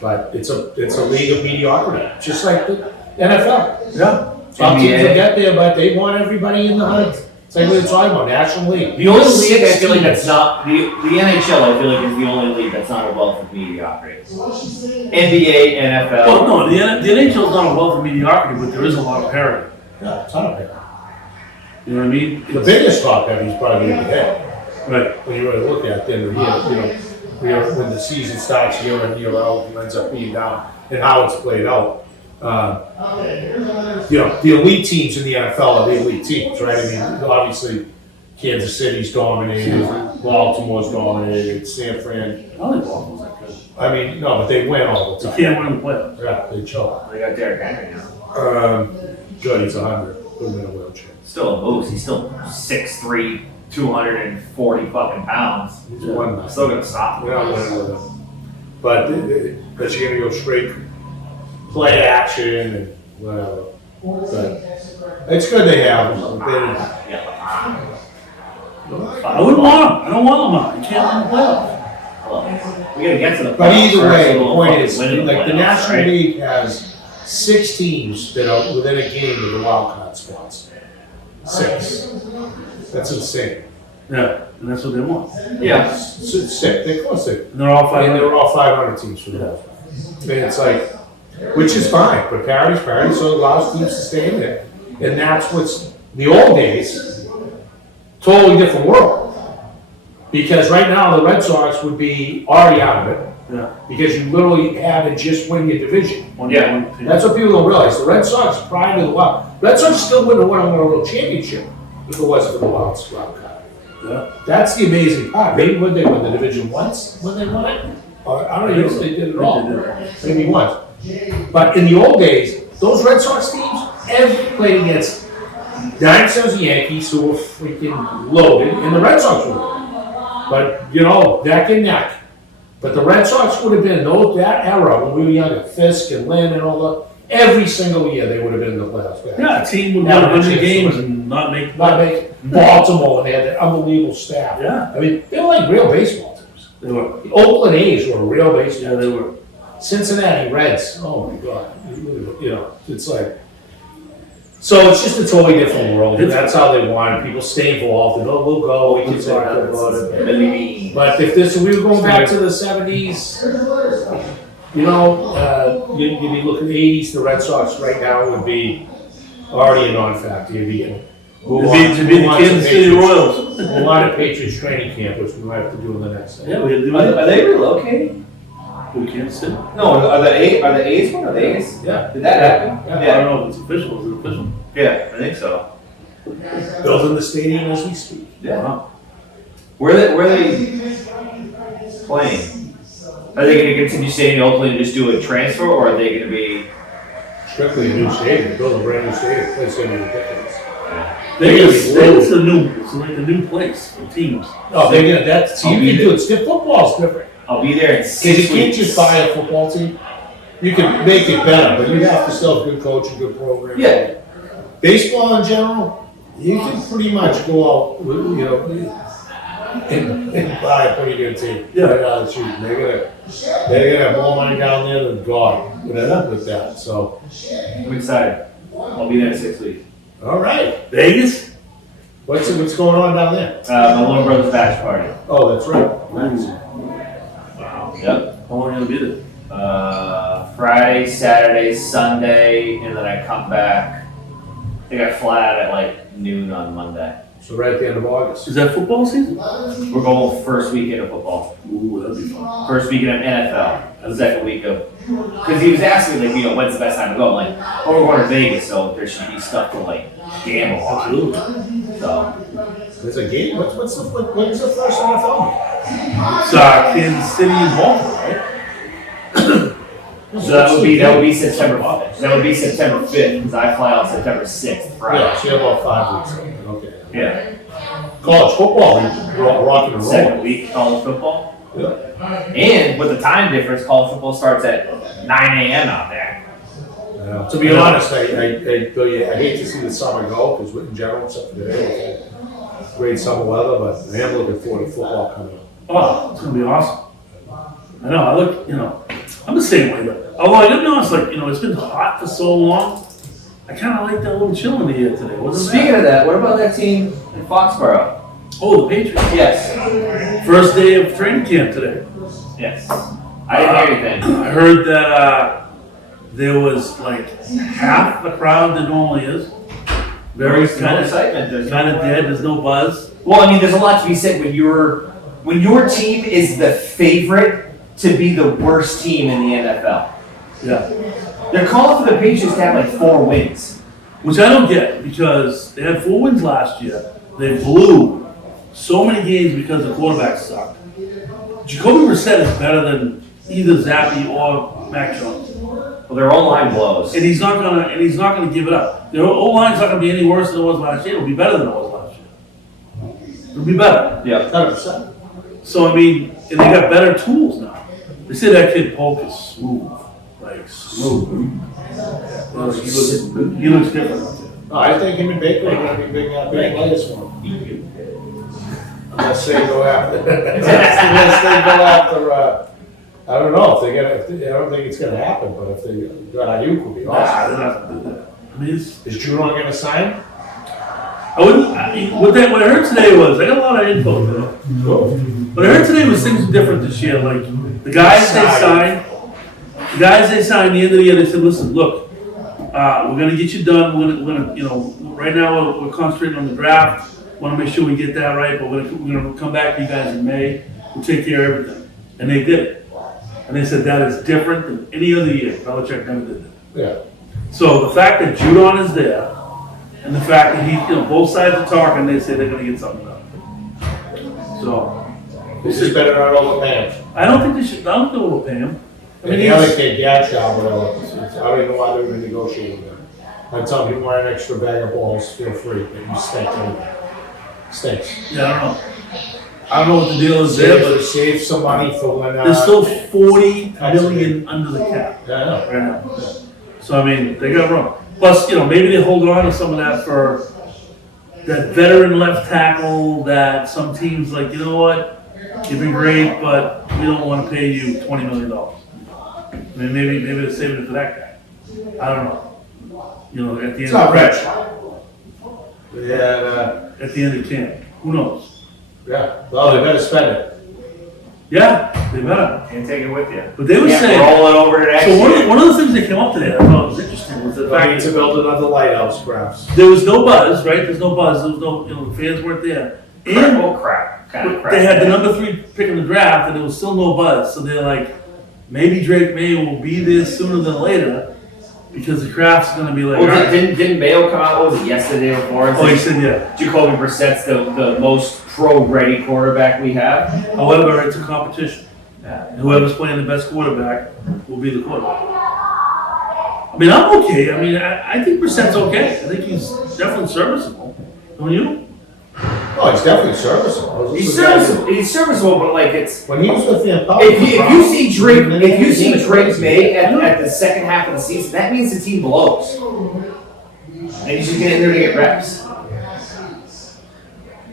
But it's a league of mediocrity, just like the NFL. Yeah. Some teams will NBA. get there, but they want everybody in the hunt. It's like what they're talking about, National League. The only league I feel like 16. that's not the NHL. I feel like is the only league that's not a wealth of mediocrity. NBA, NFL. Well, no, the NHL is not a wealth of mediocrity, but there is a lot of parity. Yeah, ton of it. You know what I mean? The biggest top heavy is probably the NBA. Right. When you really look at the end of the year, when the season starts year in, year out, and ends up being down, and how it's played out. The elite teams in the NFL are the elite teams, right? I mean, obviously, Kansas City's dominated, Baltimore's dominated, San Fran. I don't think Baltimore's that good. I mean, no, but they win all the You time. can't win the playoffs. Yeah, they choke. They got Derrick Henry now. Good, he's 100. Put him in a wheelchair. Still a moose. He's still 6'3", 240 fucking pounds. He's one. I'm still gonna stop We're him. not winning with him. But you're gonna go straight play action and whatever. But it's good they have him. I wouldn't want him. I don't want him out. You can't win the playoffs. Well, we gotta get to the But playoffs either first, way, so the we'll point fucking is, win in like the playoffs, National right? League has 6 teams that are within a game of the wild card spots. 6. That's insane. Yeah, and that's what they want. Yeah. It's sick. They call it sick. And they're all I mean, 500. they were all 500 teams for the most part. And it's like, which is fine, but parity's parity, so it allows teams to stay in there. And that's what's, the old days, totally different world. Because right now, the Red Sox would be already out of it, Yeah. because you literally had to just win your division. Yeah. One team. That's what people don't realize. The Red Sox, prior to the Wild, Red Sox still wouldn't have won a World Championship if it wasn't for the Wild card. Yeah. That's the amazing part. Maybe when they won the division once when they won it, or I don't even know if they did it all. Maybe once. But in the old days, those Red Sox teams, every played against 9-7 Yankees who were freaking loaded, and the Red Sox were. But neck and neck. But the Red Sox would have been that era when we were younger, Fisk and Lynn and all that. Every single year they would have been in the playoffs. Yeah, a team would Yeah, win 100 chance. games and not make. Not make Baltimore, and they had that unbelievable staff. Yeah. I mean, they were like real baseball teams. They were. The Oakland A's were a real baseball Yeah, team. they were. Cincinnati Reds, oh my God, it's like, so it's just a totally different world, and that's how they want it. People stay involved, and we'll go, we can talk about it. Believe. But if we were going back to the 70s, you'd be looking at the 80s, the Red Sox right now would be already a non-factor. You'd be getting. To be the Kansas City Royals. A lot of Patriots training camp, which we might have to do in the next. Yeah, we had to do Are that. they relocating? We can't sit. No, are the A's one or Vegas? Yeah. Did that happen? Yeah. I don't know if it's official. Is it official? Yeah, I think so. Building the stadium as we speak. Yeah. Wow. Where are they playing? Are they going to continue staying in Oakland and just do a transfer, or are they going to be? Strictly a new stadium, build a brand new stadium, place gonna be ridiculous. It's a new. It's like a new place for teams. Oh, they're gonna, that's, I'll you be can there. do it, stiff football's different. I'll be there in Cause 6 you can't weeks. just buy a football team. You can make it better, but you have to still have good coach and good program. Yeah. Baseball in general, you can pretty much go out, and buy a pretty good team. Yeah. Right out of the chute. They're gonna have more money down there than God with that, so. I'm excited. I'll be there in 6 weeks. All right. Vegas? What's going on down there? My little brother's bachelor party. Oh, that's right. Nice. Yep. How long are you gonna be there? Friday, Saturday, Sunday, and then I come back. I think I fly out at like noon on Monday. So right at the end of August. Is that football season? We're going first weekend of football. Ooh, that'd be fun. First weekend of NFL. The second week of. Because he was asking me, like, when's the best time to go? I'm like, we're going to Vegas, so there should be stuff to, like, gamble on. Absolutely. So, There's a game. When's the first NFL? It's Kansas City and Baltimore, right? so that would be September 5th, because I fly out September 6th, Friday. Yeah, so you have about 5 weeks. Okay. Yeah. College football, you're rocking and Second rolling. week college football. Yeah. And with the time difference, college football starts at 9 a.m. out there. To be honest, I hate to see the summer go, because in general, except for today, we've had great summer weather, but I am looking forward to football coming up. Oh, it's gonna be awesome. I know, I'm the same way though. Although I gotta be honest, it's been hot for so long. I kinda like that little chill in the air today, wasn't Speaking of that, what about that team in Foxborough? Oh, the Patriots. Yes. First day of training camp today. Yes. I didn't hear anything. I heard that there was like half the crowd that normally is. Very There's no kind excitement. There's of no- dead. There's no buzz. Well, I mean, there's a lot to be said when your team is the favorite to be the worst team in the NFL. Yeah, They're calling for the Patriots to have like 4 wins. which I don't get because they had 4 wins last year. They blew so many games because the quarterbacks sucked. Jacoby Brissett is better than either Zappy or Mac Jones, Well, their own line blows. and he's not gonna give it up. Their O-line's not gonna be any worse than it was last year. It'll be better than it was last year. It'll be better. Yeah. 100%. So I mean, and they got better tools now. They say that kid Polk is smooth, like smooth. Well, he looks different. out there. No, I think him and Baker are gonna be big players for him. Unless they go after, I don't know, I don't think it's gonna happen, but if they got Ayuk, would be Nah, awesome. they're not gonna do that. I mean, Is Judon gonna sign? what I heard today was I got a lot of info today. What I heard today was things were different this year. Like the guys they signed the end of the year. They said, "Listen, look, we're gonna get you done. We're gonna, right now we're concentrating on the draft. Want to make sure we get that right, but we're gonna come back to you guys in May. We'll take care of everything." And they did it. And they said that is different than any other year. Belichick never did that. Yeah. So the fact that Judon is there, and the fact that he, both sides are talking, they say they're gonna get something done. So, This is better not overpay him. I don't think they should, I don't think we'll pay him. I And mean, the other he's, kid, Gadshaw, whatever, I don't even know why they were negotiating with him. I tell him, you want an extra bag of balls, feel free, but you stink anyway. Stinks. yeah, I don't know. I don't know what the deal is there, but Save some money for when, there's still 40 million under the cap Yeah, I know. right now. So I mean, they got room. Plus, maybe they hold on to some of that for that veteran left tackle that some teams like, you know what, you've been great, but we don't want to pay you $20 million. I mean, maybe they're saving it for that guy. I don't know. At the end It's not of rich. Yeah, at the end of camp, who knows? yeah, well, they better spend it. Yeah, they better. Can't take it with you. But they were Can't saying. roll it over to next So year. one of the things that came up today that I thought was interesting was the I need fact to build another lighthouse, perhaps. there was no buzz, right? There's no buzz. There was no, the fans weren't there. And Oh crap. Kind of crap. they had the number 3 pick in the draft, and there was still no buzz. So they're like, maybe Drake May will be there sooner than later because the craft's going to be like, Well, all right. didn't Mayo come out, what was it, yesterday or before? Oh, he said, yeah. Jacoby Brissett's the most pro-ready quarterback we have. However, it's a competition. And whoever's playing the best quarterback will be the quarterback. I mean, I'm okay. I mean, I think Brissett's okay. I think he's definitely serviceable. Don't you? Oh, he's definitely serviceable. He's serviceable, but like it's. When he was with the If you see Drake May at the second half of the season, that means the team blows. And you should get in there to get reps.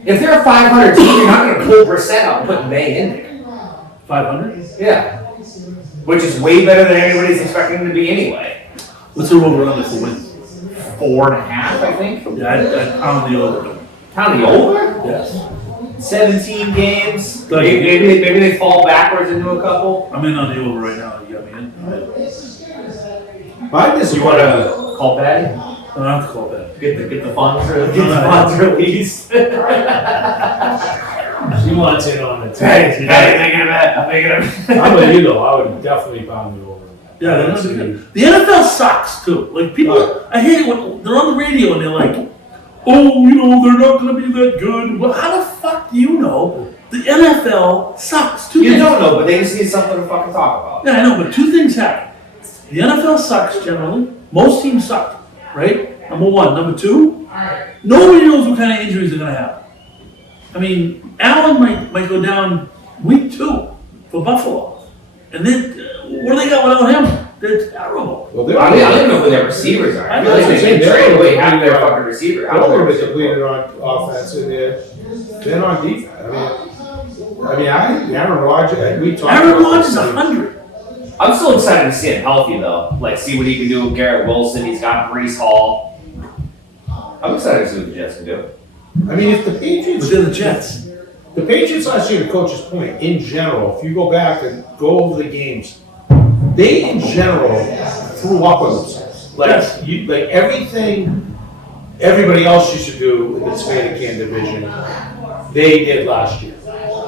If they're a 500 team, you're not going to pull Brissett out and put May in there. 500? Yeah. Which is way better than anybody's expecting him to be anyway. What's the over under for wins? 4.5, I think. Yeah, I'd pound the over. Pound the over? Yes. 17 games. Like- Maybe they fall backwards into a couple. I'm in on the over right now. You got me in. Mine is You want to call Patty? I don't have to call that. Get the funds released. She wants in on it. Patty, making a bet. I'm making a I'm with you though, I would definitely pound the over. Yeah, they're not good. The NFL sucks too. Like people, I hate it when they're on the radio and they're like, "Oh, they're not going to be that good." Well, how the fuck do you know? The NFL sucks. Two You things. don't know, but they just need something to fucking talk about. Yeah, I know, but 2 things happen. The NFL sucks generally. Most teams suck, right? Number 1. Number 2, nobody knows what kind of injuries they're going to have. I mean, Allen might go down week 2. for Buffalo. And then, what do they got without him? They're terrible. Well, I mean, I don't even know who their receivers are. I feel like they can trade away half their fucking receiver. They're a little bit depleted on offense and then on defense. Aaron Rodgers, we talked Aaron about Rodgers is this. 100. I'm still excited to see him healthy though. Like, see what he can do with Garrett Wilson. He's got Brees Hall. I'm excited to see what the Jets can do. I mean, if the But Patriots, they're the Jets. the Patriots last year, to Coach's point, in general, if you go back and go over the games, they in general threw up on themselves. Yes. Like everything everybody else used to do in the Hispanic division, they did last year.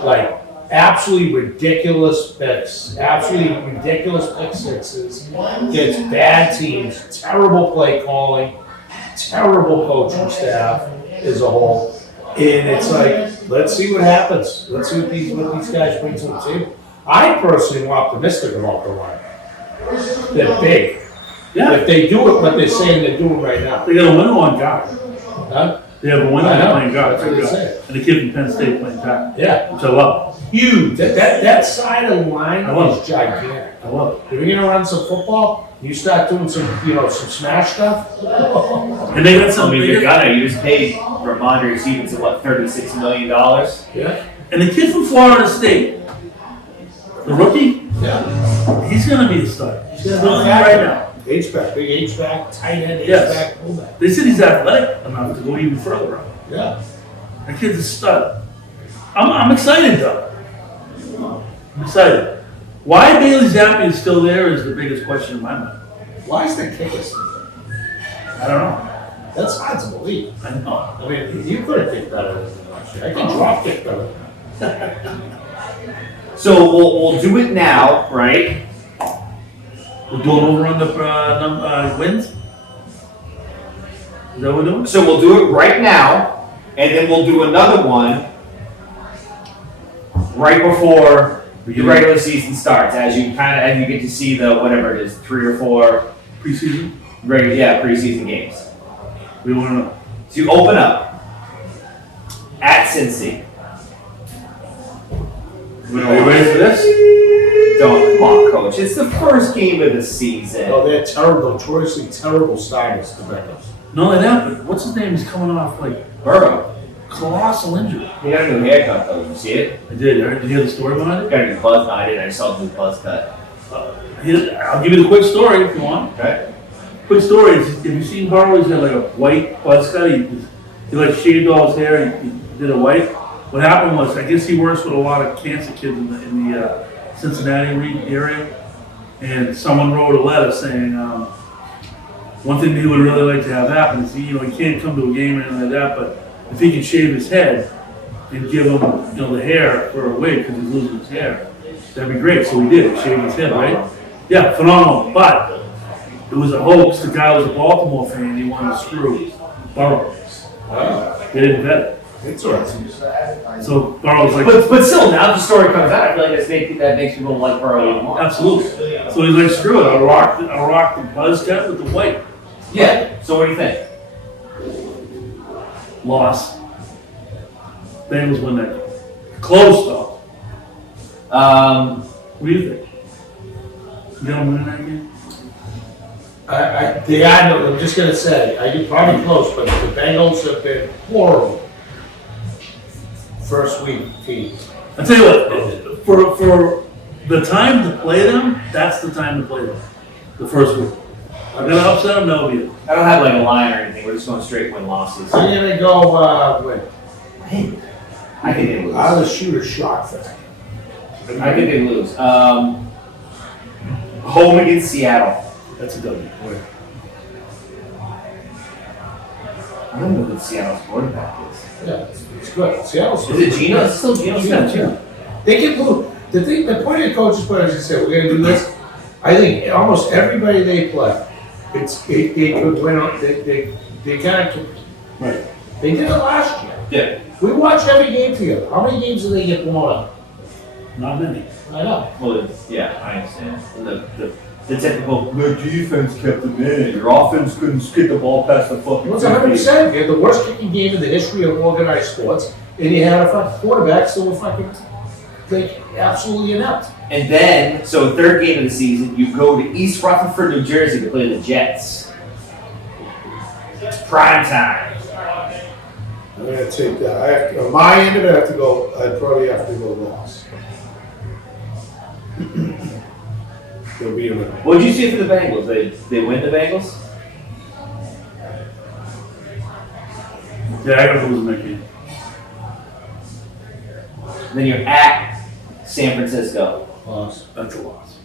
Like absolutely ridiculous picks, absolutely ridiculous pick sixes against bad teams, terrible play calling, terrible coaching staff as a whole. And it's like, let's see what happens. Let's see what these guys bring to the table. I personally am optimistic about the line. They're big. Yeah. If they do it, what they're saying they're doing right now. They got a winner on guard. Huh? They have a winner I know. playing guard. That's what they say. And the kid from Penn State playing guard, Yeah. which I love. Huge. That side of the line I love is gigantic. I love it. If you're gonna run some football, you start doing some smash stuff. And they got I some. mean, They you're got, gonna. You just paid Ramondre Stevenson, what, $36 million? Yeah. and the kid from Florida State, the rookie, Yeah. he's gonna be a star. He's gonna be right now. H-back, big H-back, tight end, Yes. H-back, fullback. They said he's athletic enough to go even further up. Yeah. That kid's a stud. I'm excited though. I'm excited. Why Bailey Zappi is still there is the biggest question in my mind. Why is the kicker still I don't know. there? That's hard to believe. I know. I mean, you could have kicked better than last year. I can drop kick better than that. So we'll do it now, right? We're doing over on the wins. Is that what we're doing? So we'll do it right now, and then we'll do another one right before the regular season starts, as you get to see the whatever it is, 3 or 4 Preseason. preseason games. We want to know. So you open up at Cincy. Are you ready for this? Don't, come on, coach. It's the first game of the season. Oh, they're terrible, notoriously terrible starters, the Bengals. Not only that, but what's his name is coming off like Burrow. colossal injury. He got a new haircut though. Did you see it? I did. Did you hear the story behind it? Got a new buzz. No, I didn't. I saw the new buzz cut. I'll give you the quick story if you want. Okay. Quick story. Have you seen Burrow? He's got like a white buzz cut. He like shaved all his hair. He did a white. What happened was, I guess he works with a lot of cancer kids in the Cincinnati area, and someone wrote a letter saying one thing that he would really like to have happen is he can't come to a game or anything like that, but if he can shave his head and give him the hair for a wig because he's losing his hair, that'd be great. So he did. He shaved his head, right? Yeah, phenomenal. But it was a hoax. The guy was a Baltimore fan. He wanted to screw Burrow. They didn't vet it. Interesting. So Burrow's like, But still, now the story comes out. I feel like that makes people like Burrow even more. absolutely. So he's like, screw it. I'll rock the buzz cut with the white. Yeah. So what do you think? Loss. Bengals win that game. Close though. What do you think? You don't win that game? I'm just gonna say, I did probably close, but the Bengals have been horrible. First week team. I tell you what, for the time to play them, that's the time to play them. The first week. I'm gonna upset them, that'll be it. I don't have like a line or anything. We're just going straight win losses. I'm gonna go win. I think they lose. I was shoot a shot for that. I think they lose. Home against Seattle. That's a W. Win. I don't know who Seattle's quarterback is. Yeah, it's good. Seattle's Is it Geno? It's still Geno. Yeah. They can move. The point of the coaches put is to say we're gonna do this. I think almost everybody they play, they could win. They kind of. Right. They did it last year. Yeah. We watched every game together. How many games did they get blown up? Not many. I know. Well, yeah, I understand. The typical, the defense kept them in. Your offense couldn't get the ball past the fucking. It was 100%. You had the worst kicking game in the history of organized sports, and you had a fucking quarterback still a fucking like absolutely inept. And then, so third game of the season, you go to East Rutherford, New Jersey to play the Jets. It's prime time. I'm gonna take that. I have to, on my end of it, I have to go. I'd probably have to go loss. They'll be in the. What did you see for the Bengals? They win the Bengals? Yeah, I gotta lose that game. Then you're at San Francisco. Loss. That's a loss.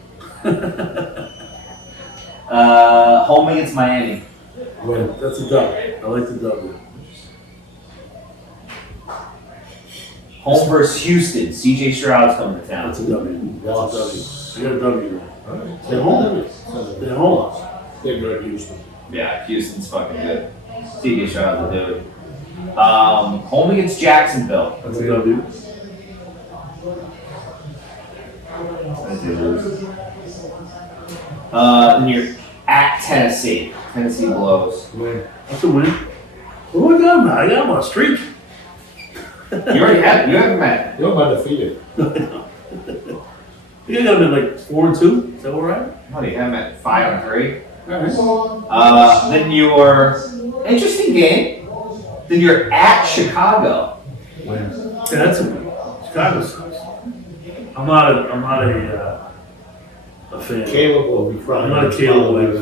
Home against Miami. Win. That's a dub. I like the W. Home versus Houston. CJ Stroud's coming to town. That's a W. That's a Loss. W. I got a W. Alright. They're home. They're home. They're Greg Houston. Yeah, Houston's fucking good. CJ Stroud's a dude. Home against Jacksonville. That's a W. Then you're at Tennessee. Tennessee blows. Win. That's a win. What do I got now? I got him on a streak. You already have. You haven't met. You're undefeated. I think I got him at like 4-2. Is that all right? Oh, you have him at 5-3. All right. Then you're interesting game. Then you're at Chicago. Win. Yeah, that's a win. Chicago sucks. I'm not a fan. Caleb will be crying. I'm not a Caleb Williams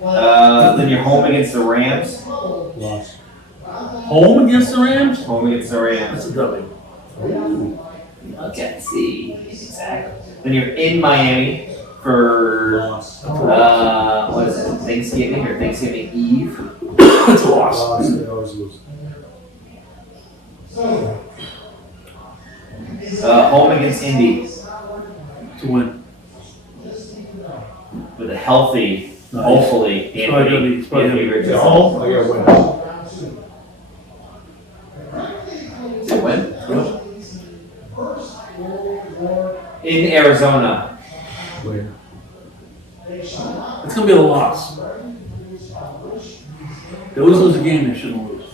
fan. Then you're home against the Rams. Loss. Home against the Rams? Home against the That's Rams. a W. Ooh. Okay, see. Exactly. Then you're in Miami for Loss. what is it? Thanksgiving or Thanksgiving Eve. That's a loss. Loss. They always lose. Home against Indy To win. with a healthy, Nice. hopefully, It's probably gonna be- it's probably Anthony gonna be- Yeah, Richardson. home. I gotta win. Does it win? In Arizona. Win. It's gonna be a loss. They always lose a game they shouldn't lose.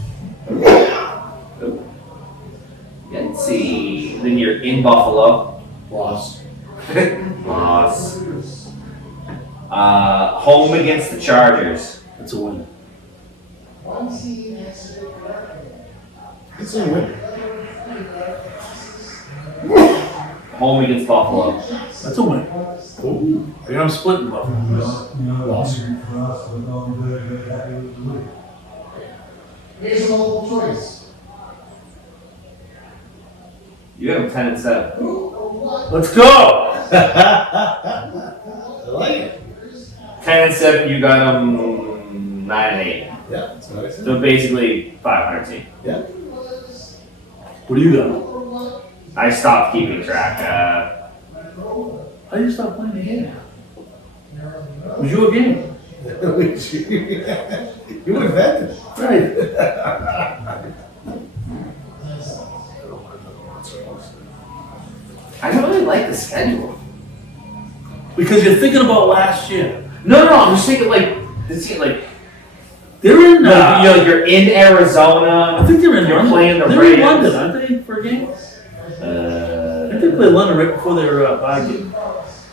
Let's see. Then you're in Buffalo. Loss. Loss. Home against the Chargers. That's a win. It's a win. Home against Buffalo. That's a win. Ooh. I got them splitting Buffalo. Loss. You have 10-7. Let's go! I like it. 10-7. You got them 9-8. Yeah, that's what I said. So basically 500 team. Yeah. What do you got? I stopped keeping track. How do you stop playing the game? It was your game. You invented it. Right. I don't really like the schedule. Because you're thinking about last year. No, I'm just thinking like They're in. you're in Arizona. I think they're in You're London. playing the they're Rams. in London, aren't they, for a game? I think they play London right before their bye game.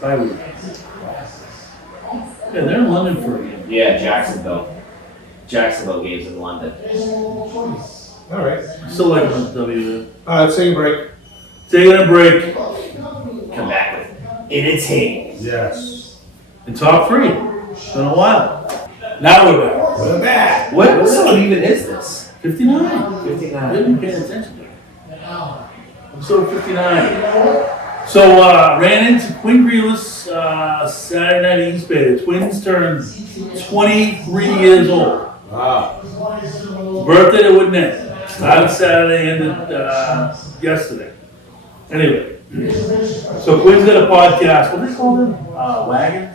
Bye week. Yeah, they're in London for a game. Yeah, Jacksonville. Jacksonville games in London. All right. I still like them W. Let's take a break. Taking a break. Come back with in a team. Yes. In top three. It's been a while. Now we're back. We're back. What episode even is this? 59. I 59. didn't pay attention to it. Episode 59. So, ran into Quinn Grealis Saturday night at East Bay. The Twins turned 23 years old. Wow. Birthday that wouldn't end. Started Saturday, ended yesterday. Anyway, so Quinn's got a podcast. What do they call them? Wagon?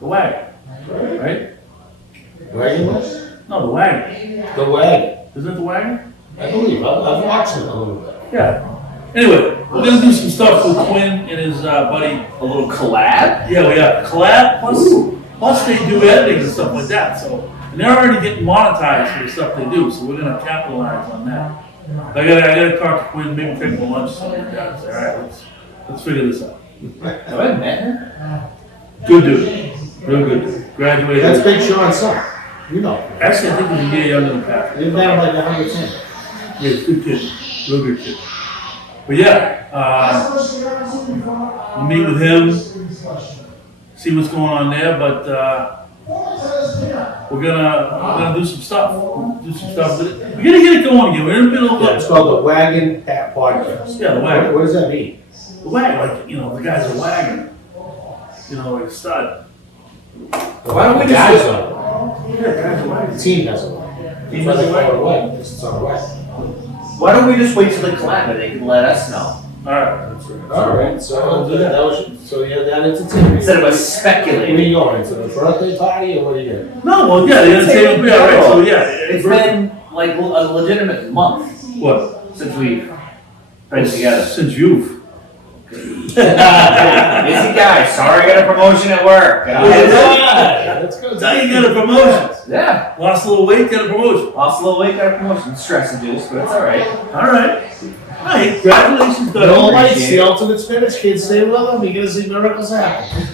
The Wagon. Right? Wagon list? No, The Wagon. The wagon. Isn't it The Wagon? I believe. I've watched it a little bit. Yeah. Anyway, we're gonna do some stuff with Quinn and his buddy. A little collab? Yeah, we got collab plus they do editing and stuff like that. So, and they're already getting monetized for the stuff they do. So we're gonna capitalize on that. I gotta talk to Quinn, maybe take him to lunch. All right, let's figure this out. Have I met her? Good dude, real good dude. Graduated. That's Big Sean's son. You know. Actually, I think he's a year younger than Patrick. You've met him like 110. Yeah, he's a good kid, real good kid. But yeah, we'll meet with him, see what's going on there. But we're gonna do some stuff. Do some stuff with it. We gotta get it going again. We're in the middle of It's called the Wagon Hat Podcast. Yeah, the wagon. What does that mean? The wagon, like, the guy's a wagon. Like a stud. Why don't we Guys just? Yeah, guy's a wagon. The team has a wagon. Team has a wagon. wagon. Because it's on a wagon. Why don't we just wait till they collab and they can let us know? Alright, that's right. All right. So that was so yeah, that entertainment. Instead of us Where are speculating. you going to the birthday party or what are you doing? No, well, yeah, the entertainment, yeah, right, so yeah. It's been like a legitimate month What? since we've been together. Since youth. Busy guy, sorry I got a promotion at work. Let's go. Now you got a promotion. Yeah, Lost a little weight, got a promotion. lost a little weight, got a promotion. Stress induced, but it's alright. Alright. Hey, congratulations, No buddy. lights, the ultimate spinach. Kids, stay with them. You're gonna see miracles happen.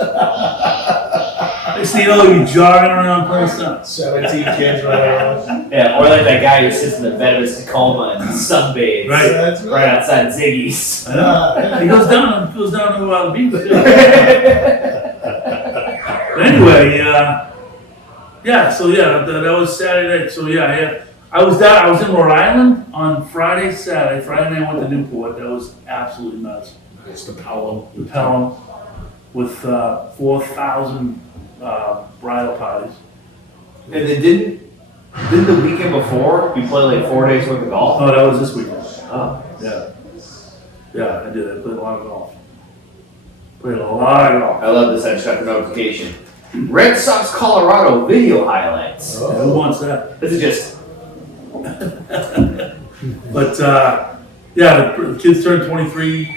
I see all you jogging around playing stuff. 17 kids running around. Yeah, or like that guy who sits in the bed of his Tacoma and sunbathes Right. That's right outside Ziggy's. I know. He goes down to the beach. Too. But anyway, yeah. So yeah, that was Saturday night. So yeah, I was in Rhode Island on Friday, Saturday. Friday night I went to Newport. That was absolutely nuts. It's the Pelham. The Pelham with 4,000 bridal parties. And then didn't the weekend before we played like 4 days worth of golf? Oh, that was this weekend. Oh. Yeah. Yeah, I did. I played a lot of golf. Played a lot of golf. I love this. I just got the notification. Red Sox Colorado video highlights. Yeah, who wants that? This is just But yeah, the kids turned 23.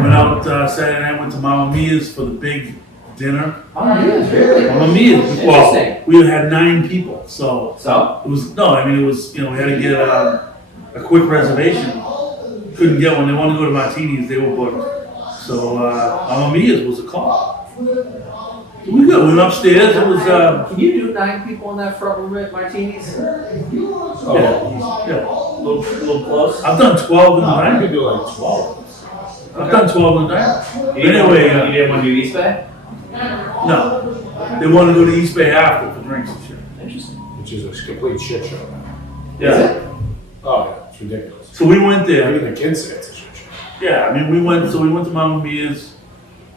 Went out Saturday night. Went to Mamma Mia's for the big dinner. really. Mamma Mia's. Interesting. Well, we had 9 people, so So it was it was we had to get a quick reservation. Couldn't get one. They wanted to go to Martini's. They were booked. So Mamma Mia's was a call. We went upstairs. It was can you do 9 people in that front room at Martini's? yeah. A little close. I've done 12 in the No, I night. could do like 12. I've done 12 in the night. You didn't Anyway, want- you didn't want to do East Bay? No, they want to go to East Bay after for drinks and shit. Interesting. Which is a complete shit show. Yeah. Oh, yeah, it's ridiculous. So we went there. Even the kids say it's a shit show. Yeah, I mean we went to Mamma Mia's.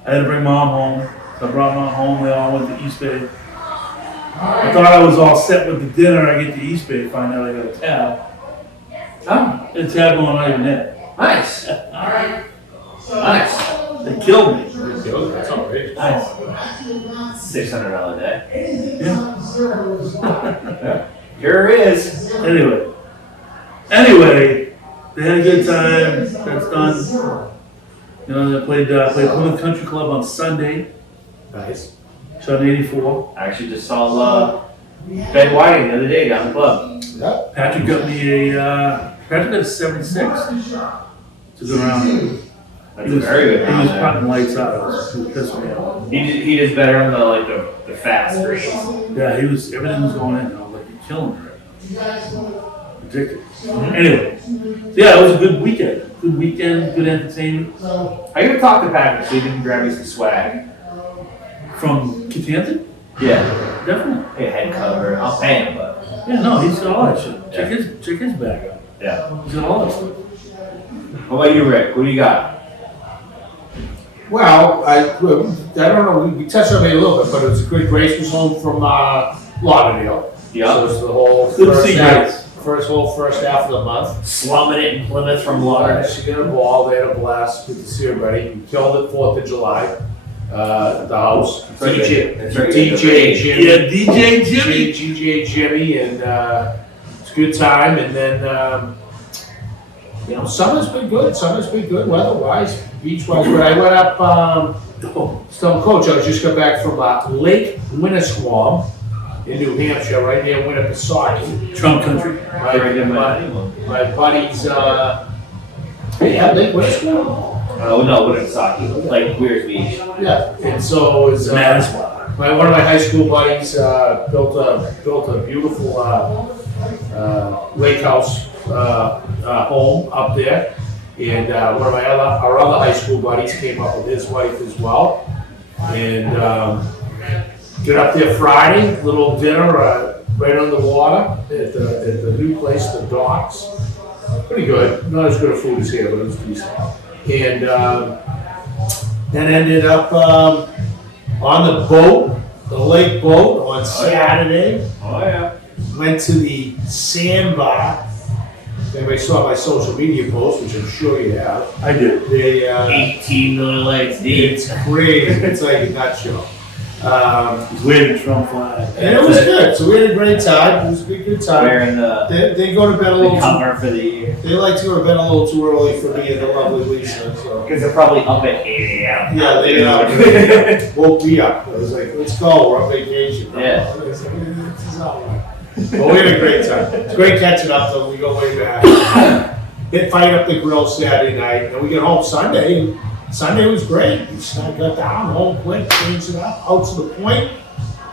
I had to bring Mom home. So I brought Mom home. We all went to East Bay. I thought I was all set with the dinner. I get to East Bay, find out I got a tab. Oh, The tab going not even there. nice. Nice. They killed me. That's outrageous. Nice. $600 a day. Yeah. Here it is. Anyway, they had a good time. That's done. They played Plymouth Country Club on Sunday. Nice. Shot an 84. I actually just saw Ben Whiting the other day down the club. Yep. Patrick got me Patrick got a 76. It's a good round. That's a very good He round was there. putting lights out. It was pissing me off. He does better on the fast greens. Yeah, everything was going in. I was like, you're killing me right now. Ridiculous. Anyway, so yeah, it was a good weekend. Good weekend, good entertainment. I gotta talk to Patrick so he can grab me some swag. From Kitanton? Yeah. Definitely. Hey, head cover. I'll pay him, but Yeah, no, he's got all that shit. Yeah. Check his bag out. yeah. He's got all that stuff. What about you, Rick? What do you got? Well, I don't know, we touched on it a little bit, but it was a good Grace was home from Lauderdale. So Yeah. it's the whole Good to see Grace. first half of the month. Slumming it in Plymouth from Lauderdale. She got a ball, they had a blast, good to see everybody. We killed it 4th of July, at the house. That's right, DJ, that's right. DJ Jimmy. Yeah, DJ Jimmy. DJ Jimmy, and it's a good time. And then, summer's been good. Summer's been good weather-wise, beach-wise. But I went up, Oh, Stone Coach, I just got back from Lake Winnisquam, in New Hampshire, right near Winnipesaukee. Trump country. My buddies, yeah, they went to school. Oh no, Winnipesaukee, like Weir's Beach. Yeah, and so it was, Manasquan. one of my high school buddies, built a beautiful, lake house, home up there. And, one of our other high school buddies came up with his wife as well. And, get up there Friday, little dinner, right on the water at the new place, the Docks. Pretty good, not as good a food as here, but it was decent. And, then ended up, on the boat, the lake boat on Saturday. Oh yeah. Went to the sandbar. Everybody saw my social media post, which I'm sure you have. I did. They, 18 little legs deep. it's crazy. It's like a nut show. He's waving Trump flag. And it was good. So we had a great time. It was a good time. Wearing the They go to bed a little. cover for the year. They like to go to bed a little too early for me and the lovely Lisa. So Because they're probably up at 8 a.m. yeah, they woke me up. I was like, "Let's go. We're on vacation." Yeah. I was like, "This is all right." But we had a great time. It's great catching up though. We go way back. Hit fight up the grill Saturday night, and we get home Sunday. And Sunday was great. We just got down home quick, changed it up, out to the point,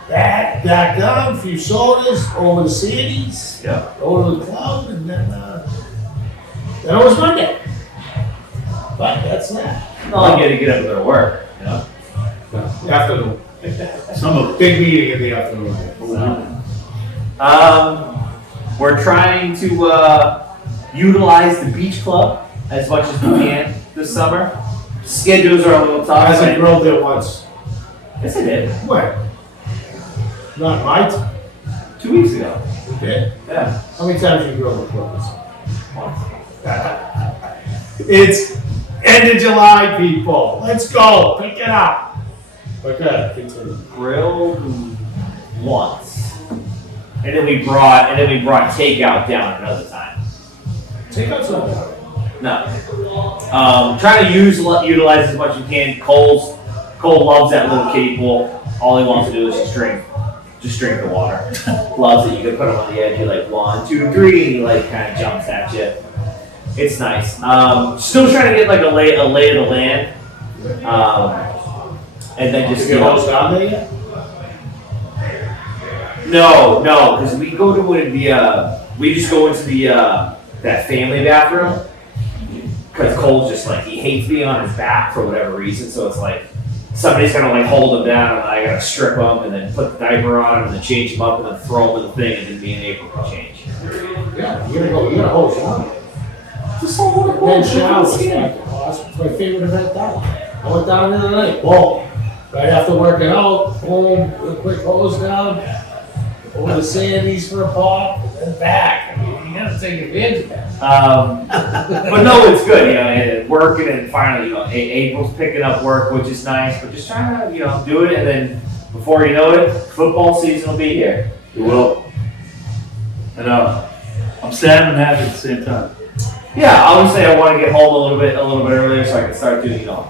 back down, a few sodas, over to Sandy's, Yeah. over to the club, and then it was Monday. But that's that. Not like you had to get up and go to work, you know? Afternoon. Some of Big meeting in the afternoon. We're trying to utilize the beach club as much as we can this summer. Schedules are a little tough. I grilled there once. Yes, I did. When? Not my time. 2 weeks ago. Okay. Yeah. How many times you grilled with brothers? It's end of July, people. Let's go. Pick it up. Okay, continue. Grilled once, and then we brought takeout down another time. Take out some. No. Trying to utilize as much as you can. Cole loves that little kiddie pool. All he wants to do is just drink the water. Loves it. You can put him on the edge. You're like 1, 2, 3, and he like kind of jumps at you. It's nice. Still trying to get like a lay of the land. And then just Is your house down there yet? No, because we go to we just go into the that family bathroom. Because Cole's just like, he hates being on his back for whatever reason, so it's like, somebody's gonna like hold him down, and I gotta strip him, and then put the diaper on him, and then change him up, and then throw him in the thing, and then me and April can change. Yeah, you're gonna hold on. Just hold him, Then shower. It's my favorite event down. I went down the other night. Boom. Right after working out, boom, a quick hose down, over to Sandy's for a pop, and then back. I mean, you gotta take advantage of that. But no, it's good, you know, and working, and finally, you know, April's picking up work, which is nice, but just trying to, you know, do it, and then before you know it, football season will be here. It will. And I'm sad and happy at the same time. Yeah, obviously I want to get home a little bit earlier so I can start doing, you know,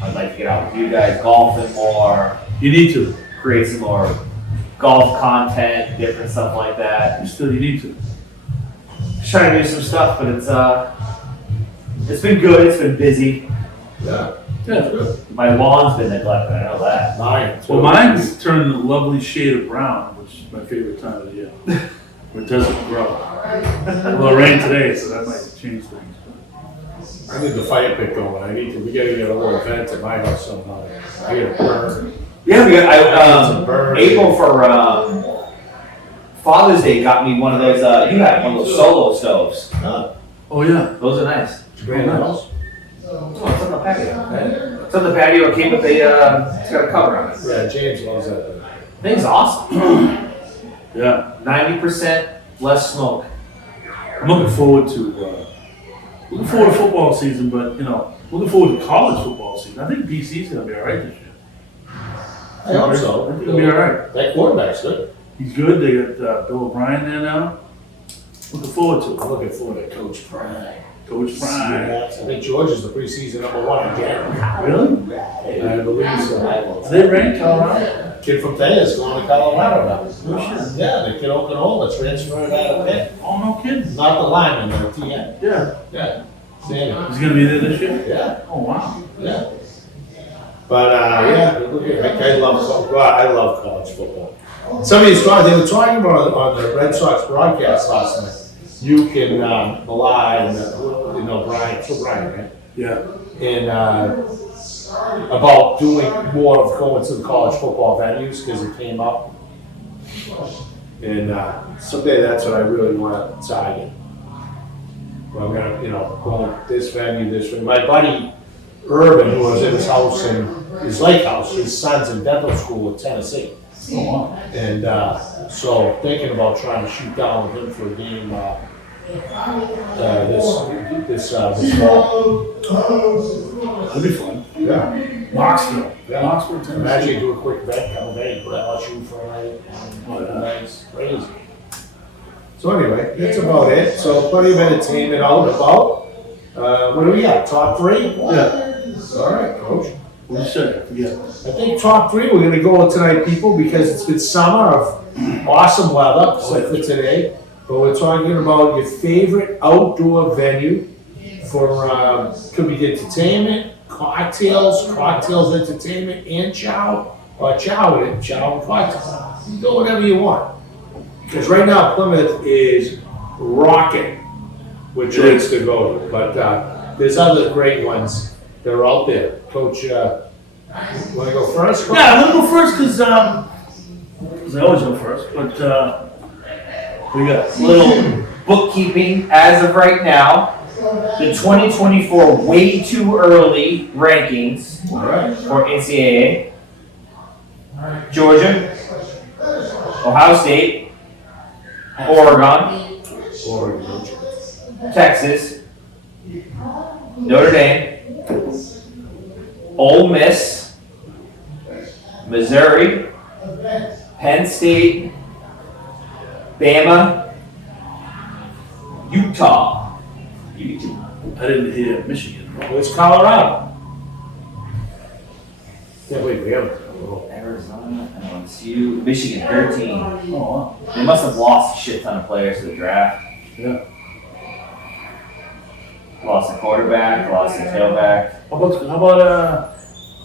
I'd like to get out with you guys, golfing more, You need to. create some more golf content, different stuff like that. You need to. Just trying to do some stuff, but it's been good, it's been busy. Yeah. Yeah. Good. My lawn's been neglected, I know that. Mine. Well, mine's turned a lovely shade of brown, which is my favorite time of the year. Where it doesn't grow. Well, it rained today, so that might change things. I need the fire pit going. We gotta get a little vent at my house somehow. I gotta burn. Yeah, Some birds. April for Father's Day got me one of those, you had one of those solo stoves. Huh. Oh, yeah. Those are nice. Brand house? Oh, it's on the patio. It's on the patio, it came with it's got a cover on it. Yeah, James loves that. Thing's awesome. Yeah. 90% less smoke. I'm looking forward to football season, but, you know, looking forward to college football season. I think BC's going to be all right this year. I hope so. I think it'll be all right. That quarterback's good. He's good. They got Bill O'Brien there now. Looking forward to I'm it. looking forward to Coach Prime. Coach Prime. I think George is the preseason #1 again. Really? I believe so. Are they ranked Colorado? kid from Thayer's going to Colorado now. No shit. Yeah, the kid Oklahoma transferred out of Pitt. Oh, no kidding. Not the lineman, the TN. Yeah. Yeah, Sandy. He's gonna be there this year? Yeah, Oh, wow. yeah. But yeah, look at I love college football. Some of these guys, they were talking about on the Red Sox broadcast last night. You can malign, Brian, right? Yeah. And about doing more of going to the college football venues because it came up. And someday that's what I really want to target. Well, I'm gonna, go this venue. My buddy Urban, who was in his house in his lake house, his son's in dental school in Tennessee. Oh, wow. And so thinking about trying to shoot down with him for a game this fall. That'd be fun. Yeah. Knoxville. Yeah. Knoxville, Tennessee. Imagine you do a quick bet, come day, put out shoot for a night. Oh, yeah. Nice, crazy. So anyway, that's about it. So plenty of entertainment out and about. What do we got? Top three? Yeah. All right, coach. What did you say? I forget. I think top three we're gonna go with tonight, people, because it's been summer of awesome weather, except for today. But we're talking about your favorite outdoor venue for could be entertainment, cocktails, entertainment, and chow, or chow and cocktails. You go whatever you want. Because right now Plymouth is rocking with drinks to go to, but there's other great ones that are out there. Coach, want to go first? Coach? Yeah, I'm gonna go first because I always go first. But we got Little bookkeeping as of right now. The 2024 way too early rankings All right. for NCAA. Georgia, Ohio State, Oregon, Oregon. Texas, Notre Dame, Ole Miss, Missouri, Penn State, Bama, Utah. I didn't hear Michigan. Where's Colorado? Yeah, wait, we have Arizona, LSU, Michigan 13. Oh, wow. They must have lost a shit ton of players to the draft. Yeah. Lost a quarterback, lost a tailback, How about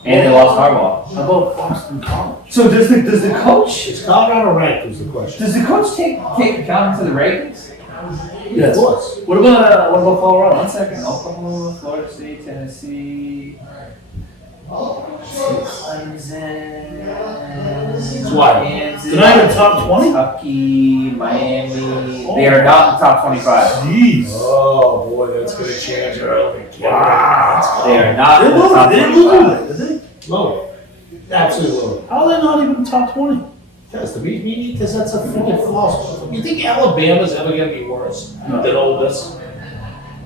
and they lost Harbaugh. how about Boston College? So does the coach Is Colorado ranked is the question. does the coach take account to the rankings? Yes. Of course. What about Colorado? 1 second. Oklahoma, Florida State, Tennessee, Clemson, Why? Kansas, They're not even top 20? Kentucky, Miami. They are not in the top 25. Jeez. Oh boy, that's gonna change early. Wow. They are not They in the top didn't 25. lose it, did they? Low. Absolutely low. How are they not even top 20? Because that's a freaking false. You think Alabama's ever gonna be worse than Ole Miss?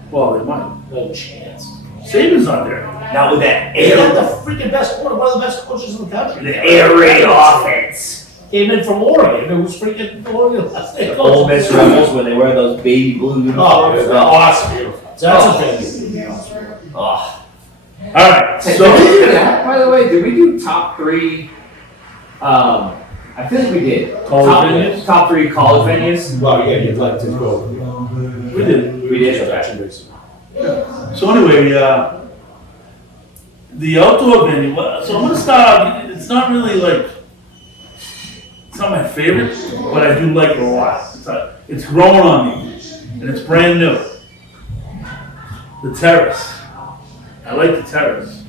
Well, they might. No chance. Saban's not there. Not with that They got air, the freaking best one of the best coaches in the country. the air raid offense. Came in from Oregon. It was freaking Oregon last day. Ole Miss Rebels when they wear those baby blue Oh, uniforms. they're awesome. That's a venue. Oh. All right. Did So we do that, by the way? Did we do top three? I feel like we did. College venues? Top three college venues. Well, yeah, you'd like to go. we did. We did. So anyway, the outdoor venue. So I'm gonna start out. It's not really like. It's not my favorite, but I do like it a lot. It's growing on me, and it's brand new. The Terrace. I like the Terrace.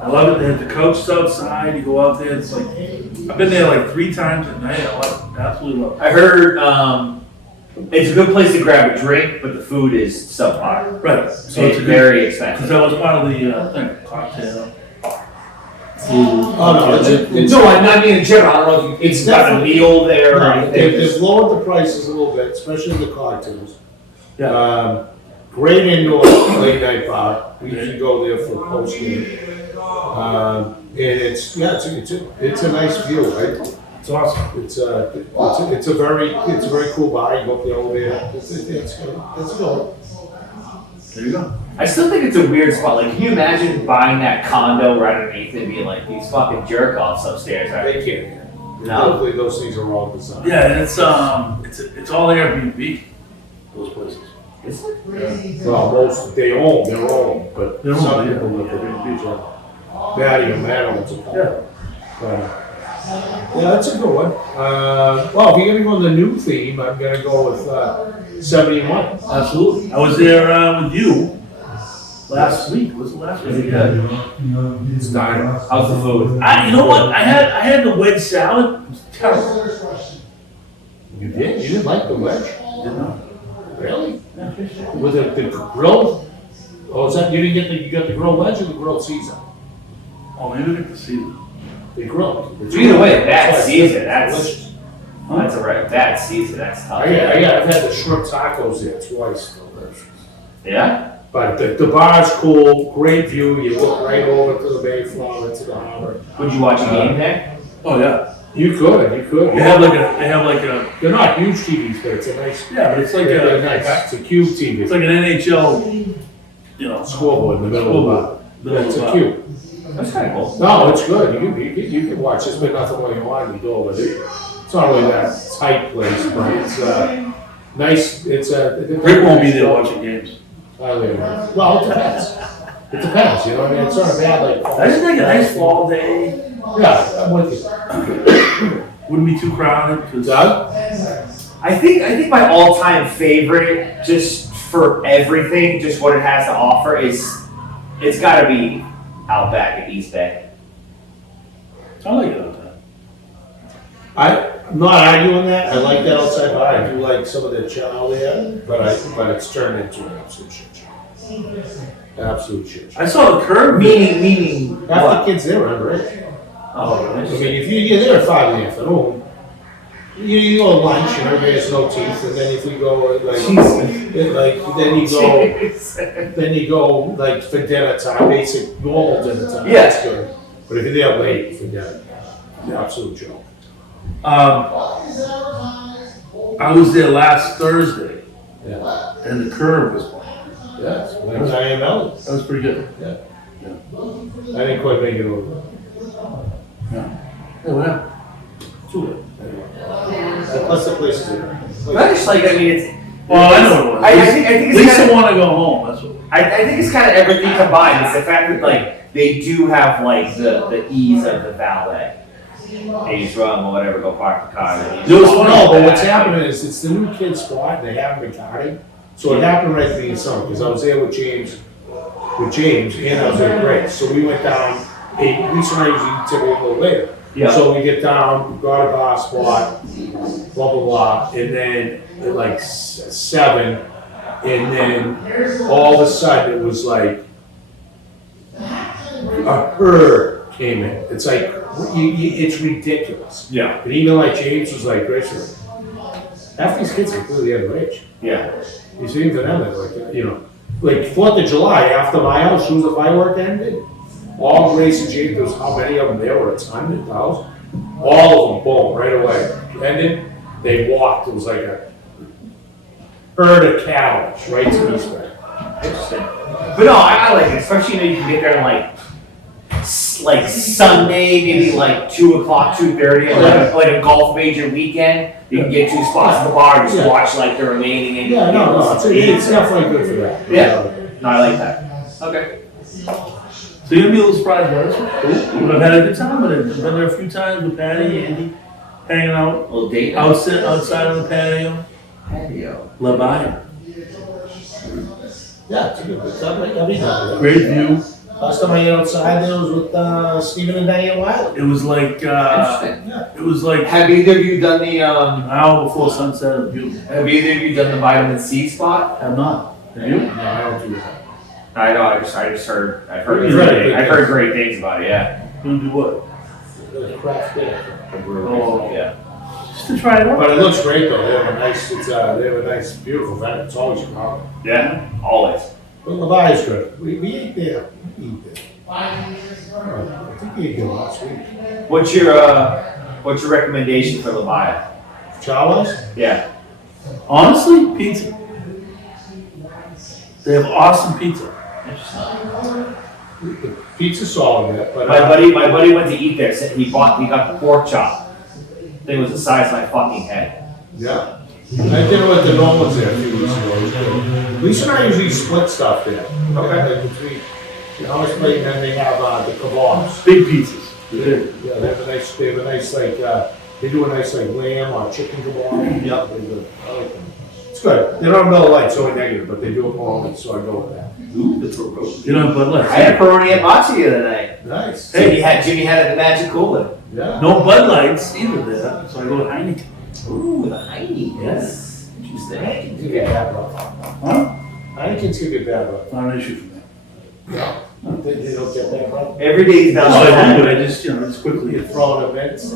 I love it. They have the couches outside. You go out there. It's like I've been there like 3 times at night. I love it. Absolutely love it. I heard it's a good place to grab a drink, but the food is subpar. Right. So it's It's a good. very Because expensive. that was part of the thing. Cocktail. Oh, no, it's No, I mean in general. I don't know if It's you've got a definitely- meal there or Right, anything. they've lowered the prices a little bit, especially the cocktails. Yeah. Great indoor late night bar. We usually go there for post game. And it's a nice view, right? It's awesome. It's a very cool bar. You go up there over there. It's good. There you go. I still think it's a weird spot. Like, can you imagine buying that condo right underneath and being like these fucking jerk offs upstairs? Right? They can't. No. Hopefully those things are all designed. Yeah, and it's all Airbnb. Those places. Is it? Well, most, they own, they're own, but They're owned, some yeah. people live there. Matty and Matt owns a Yeah. part. Yeah, that's a good one. Well, if you're gonna go on the new theme, I'm gonna go with 71. Absolutely. I was there with you last week. Was it last week? Is it good? It's dying. How's the food? You know what? I had the wedge salad. It was terrible. You did? You didn't like the wedge? Did not. Really? With the grilled? Oh, is that, you got the grilled wedge or the grilled Caesar? Oh, maybe we get to see them. The grilled. Either way, bad That's why Caesar. it's That's delicious. that's a right bad Caesar. That's tough. I've had the shrimp tacos there twice. Delicious. Yeah. But the bar's cool, great view, you look right over to the Mayflower, to the harbor. Would you watch a game there? Oh yeah. You could. They have like a. They're not huge TVs, but it's a nice, Yeah, but it's like they're nice. It's a cube TV. It's like an NHL. You know, Scoreboard in the middle of the bar. Yeah, it's a cube. That's kind of cool. No, it's good. You can watch. There's been nothing when you want to do, but it's not really that tight place, but it's nice. It's Rick won't be there watching games. Well, it depends. It depends, you know what I mean? It's not a bad like. I just think a nice fall day. Yeah, I'm with you. Wouldn't be too crowded. 'Cause Doug? I think my all-time favorite, just for everything, just what it has to offer, it's got to be Outback at East Bay. I like it out there. I'm not arguing that. I like that outside bar. I do like some of the chow there, but it's turned into an absolute shit show. Absolute shit show. I saw the curb. Meaning Half what? the kids there are underage. Oh, I mean, if you're there at 5 in the afternoon, you go to lunch and everybody has no teeth, and then if you go then you go like for dinner time, basic normal dinner time. Yeah. That's good. But if you're there late for dinner, the absolute joke. I was there last Thursday, Yeah. and the curb was playing. Yes. When I am out. That was pretty good. Yeah. I didn't quite make it over. Yeah, well, too good. Plus the place is there. I just like, I mean, it's. Well, I know what it was. I think it's Lisa kinda, want to go home. That's what. I think it's kind of everything combined. It's the fact that like they do have like the ease of the valet. They just run or whatever, go park the car. And There was one- No, but what's happening is it's the new kid spot, and they haven't been carding. So it happened right in the summer, because I was there with James, and I was with Grace. So we went down, we sometimes usually typically a little later. Yeah. So we get down, got a bar spot, blah, blah, blah, and then at like 7, and then all of a sudden it was like a herd came in. It's like, it's ridiculous. Yeah. And even like James was like, Grace was like, half these kids are clearly underage. Yeah. You see, even them, they're like, you know, like 4th of July, after my house, as soon as the firework ended, all Grace and James, there was how many of them there were, a ton, 1,000? All of them, boom, right away. Ended, they walked, it was like a herd of cattle, right to East Bay. Interesting. But no, I like it, especially you can get there on like Sunday, maybe like 2 o'clock, 2:30, and like a golf major weekend. You can get 2 spots at the bar, just Yeah. watch like the remaining. Yeah, no, it's definitely good for that. Yeah. No, I like that. Okay. So you're gonna be a little surprised by this one. But I've had a good time with it. I've been there a few times with Patty, Andy, hanging out A little date night. outside on the patio. Patio. La Baia. Yeah, it's a good, I'll be happy. Great view. Last time I ate outside there was with Stephen and Diane Wiley. It was like Interesting. it was like Have either of you done the an hour before sunset. It was beautiful. Have either of you done the vitamin C spot? Have not. Have you? No, I don't do that. I know. I just heard. I've heard. You've read it, I've heard great things about it. Yeah. Gonna do what? The craft there. Oh. Yeah. Just to try it out. But it looks great though. They have a nice, they have a nice, beautiful venue. It's always crowded. Yeah. Always. But Levi is good. We ate there. We eat there. I think we ate there last week. What's your recommendation for Leviathan? Chawas? Uh, Yeah. Honestly, pizza. They have awesome pizza. The pizza's solid, yeah, but. My buddy went to eat there. Said he got the pork chop. Thing was the size of my fucking head. Yeah. I did it with the Normans there a few weeks ago. It was good. Lisa and I usually split stuff there. Okay. Between, you know, always plate, and then they have the kebabs. Big pizzas. Yeah, they have a nice like, they do a nice like lamb or chicken kebab. Yeah. They're good. I like them. It's good. They don't have no light, so negative, but they do it more, so I go with that. Ooh, that's what gross. You know, Bud I Light. had a Peroni at Machi the other night. Nice. Jimmy had it at the Magic Cooler. Yeah. No Bud Lights either there, so I go with Heineken. Ooh, the Heine. Yes. Interesting. Heineken's get bad rough. Huh? Heineken's can get bad rough. Not an issue for me. Yeah. They don't get that rough. Every day's No, I do, Valentine's. but I just, you know, just quickly. You throw it events.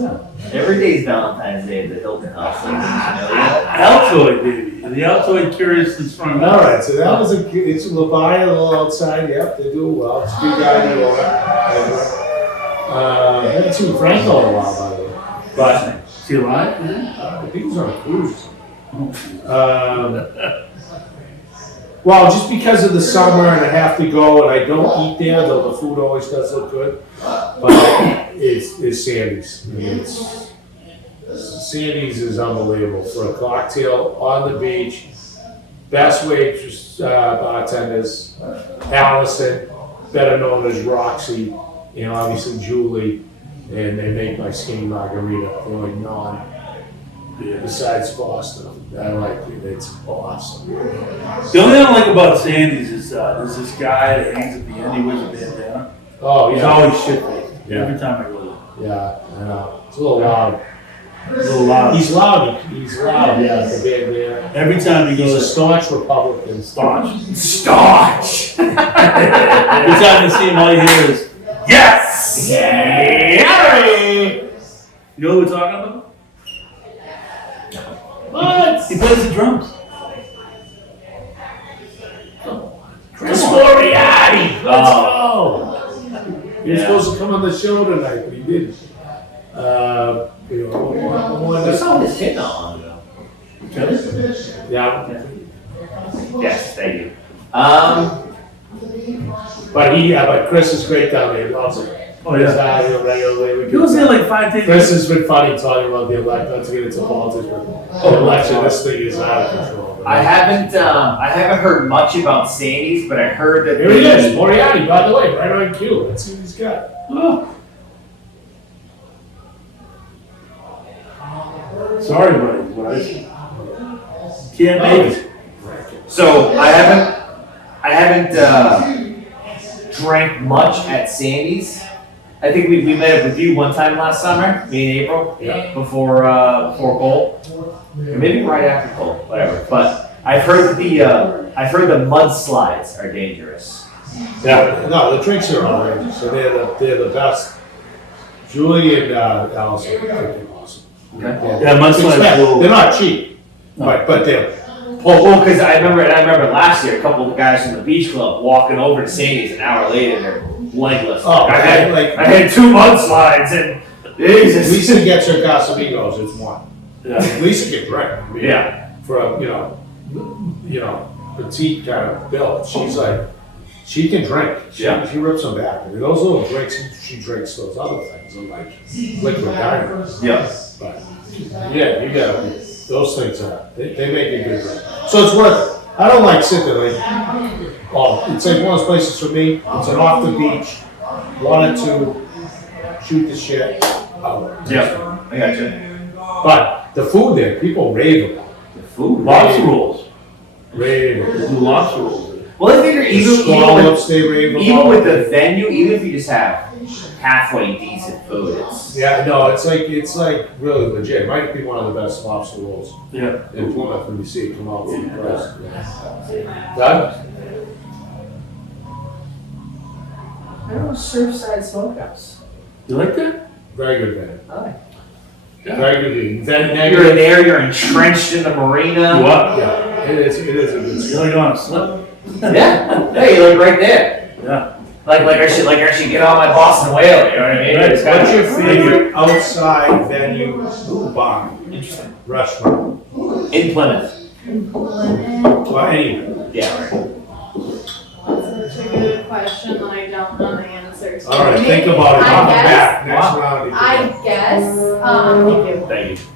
Every day's Valentine's Day at the Hilton House. Like, you know that? Altoid, baby. The Altoid Curiously Strong. All right, so that was it's Labaya, a little outside, yep, they do well, it's a good guy, they all that. Haven't seen Franco in a while, by the way, but, Is he alive? I think he was on a cruise. Well, just because of the summer and I have to go and I don't eat there, though the food always does look good, but it's Sandy's. I mean, Sandy's is unbelievable for a cocktail on the beach. Best waitress, bartenders, Allison, better known as Roxy, and obviously Julie, and they make my skinny margarita. They're like none. Besides Boston, I like it. It's awesome. The only thing I don't like about Sandy's is there's this guy that hangs at the end. He wears a bandana. Oh He's yeah, always shit-faced. Yeah. Every time I go there. yeah. I know. It's a little loud. A little loud. He's loud. He's loud. Yeah, the bandana. Every time he He's a goes staunch Republican. staunch. Staunch! Every time you see him, all you hear is, yes! Yeah! You know what we're talking about? What? He plays the drums. Chris Moriarty. Let's Oh. go. He was Yeah. supposed to come on the show tonight, but he didn't. You know, We saw this hit not long ago. yeah. Yes, thank you. But Chris is great down there. He loves it. Oh, yeah. He's out here regularly. He was there like 5 days. Chris has been funny talking about the election. Not to get into politics, but the election, this thing is out of control. I haven't heard much about Sandy's, but I heard that Here he is, Moriarty, by the way, right on cue. Let's see what he's got. Oh. Sorry, buddy, but I can't make it. So I haven't drank much at Sandy's. I think we met up with you one time last summer, me and April, Yeah. before Cole, or maybe right after Cole, whatever. But I've heard the mudslides are dangerous. Yeah, no, the drinks are outrageous, so they're the best. Julie and Allison are freaking awesome. Okay. Yeah, mudslides will- They're not cheap, but they're. Well, because I remember last year a couple of guys from the beach club walking over to Sandy's an hour later, and they're legless. Oh, I like- had 2 mudslides and Jesus. Lisa gets her Casamigos, it's one. Yeah. Lisa can drink. I mean, Yeah. For a, you know, petite kind of build, she's like, she can drink. Yeah. She rips them back. I mean, those little drinks, she drinks those other things, are like liquid diamonds. Yeah. But, yeah, you got those things they make a good drink. So it's worth it. I don't like sitting there like, oh, it's like one of those places for me, it's an off the beach, 1 or 2, shoot the shit. Oh, Yeah. I got you. But the food there, people rave about. The food. Lobster rolls. Rave They about. do lobster rolls. Well, I figure even Scallops, they rave about. even with the venue, even if you just have halfway decent food, it's Yeah, no, it's like really legit. It might be one of the best lobster rolls Yeah. in Plymouth when you see it come out from the press. Done? I don't know, Surfside Smokehouse. You like that? Very good, man. Oh, Very good. Then you're in there, you're entrenched in the marina. You up? Yeah, it is a good You're story. like on a slip. Yeah. Hey, you're like right there. Yeah. Like I should get on my Boston whale. You know what I mean? Right. It's kinda- What's your favorite outside venue bar? Interesting. Restaurant? In Plymouth. In Plymouth. Well, anywhere. Yeah. Right. question that I don't know the answer to. All right, think about it. I I'll be guess- back next round. I guess, Thank you.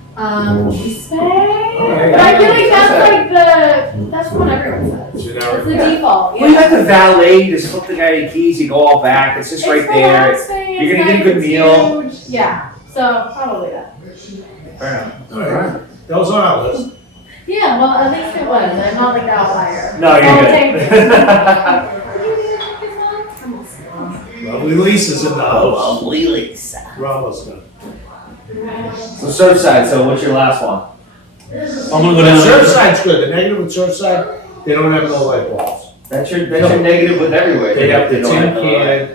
East Bay? Alright. But I feel like that's what everyone says. It's Generic. the default, Well, you yeah. got the valet, you just flip the guy the keys, you go all back, it's just right It's there. relaxing, You're it's gonna get a good nice, meal. it's huge. Yeah, so probably that. Fair enough. All right. That was on our list. Yeah, well, at least it was. I'm not like the outlier. No, I'll you're take good. it. Lovely Lisa's in the house. Lovely Lisa. We're almost done. So Surfside, so what's your last one? I'm gonna go down. Surfside's good. The negative with Surfside, they don't have no light bulbs. That's your negative with everywhere. They have the don't tin have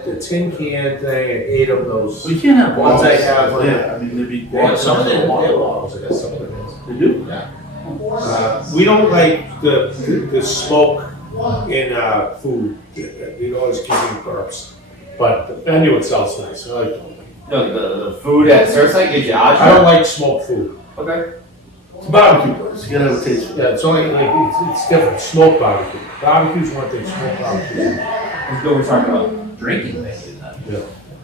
can thing, and 8 of those. We can't have Ones balls. I have, Yeah, I mean, they'd be. Yeah, some of them have walls, I guess some of them is. They do? We don't like the smoke in food. We always keep in burps. But the menu itself's nice. I like it. No, the food at Surfside gives you I don't options. like smoked food. Okay. It's a barbecue place, you gotta have a taste for it. Yeah, it's only like, it's different. Smoked barbecue. Barbecue's one thing, smoked barbecue. Let's go, we're talking about drinking things then. Yeah.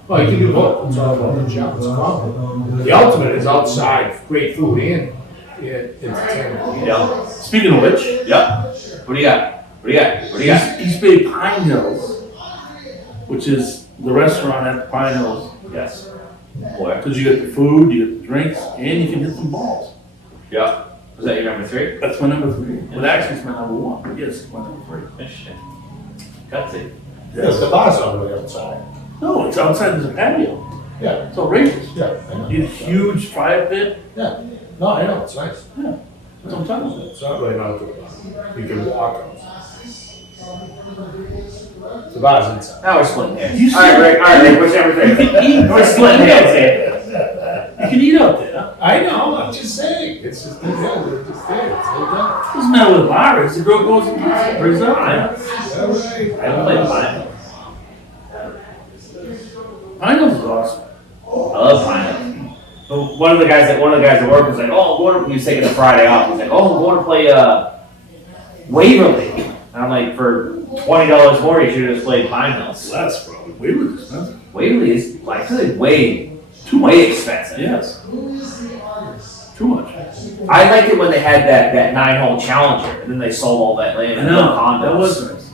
Well, you can do both. It's all about the job. It's a combo. The ultimate is outside, great food and entertainment. Yeah. Speaking of which, Yep. What do you got? What do you got? What do you got? East Bay Pine Hills, which is the restaurant at Pine Hills, Yes. Where? because you get the food, you get the drinks, and you can hit some balls. Yeah. Was that your number 3? That's my number 3. Well, actually, it's my number 1, but yes, it's my number 3. Interesting. Got it. Yeah, the bar's not really outside. No, it's outside, there's a patio. Yeah, It's outrageous. yeah, I know. You get a huge fire pit. Yeah. No, I know, it's nice. That's what I'm talking about. It's not really an outdoor bar. You can walk outside. The bar's inside. Now we're splitting hairs. You Alright, Rick, what's number 3? We're splitting hairs here. You can eat out there. I know, I'm just saying. It's just, yeah, they're just there. It's all done. Doesn't matter what the bar is, the girl goes and brings it up. All right. I haven't played Pine. Pine Hills is awesome. I love Pine. So one of the guys at work was like, oh, I'm going to, he was taking a Friday off. He's like, oh, I'm going to play Waverly. And I'm like, for $20 more, you should have just played Pine Hills. Less probably. Way was expensive. Waverly is like, I feel like way much. expensive. Yes. Too much. I liked it when they had that 9-hole Challenger, and then they sold all that land I and know, built condos. that was nice.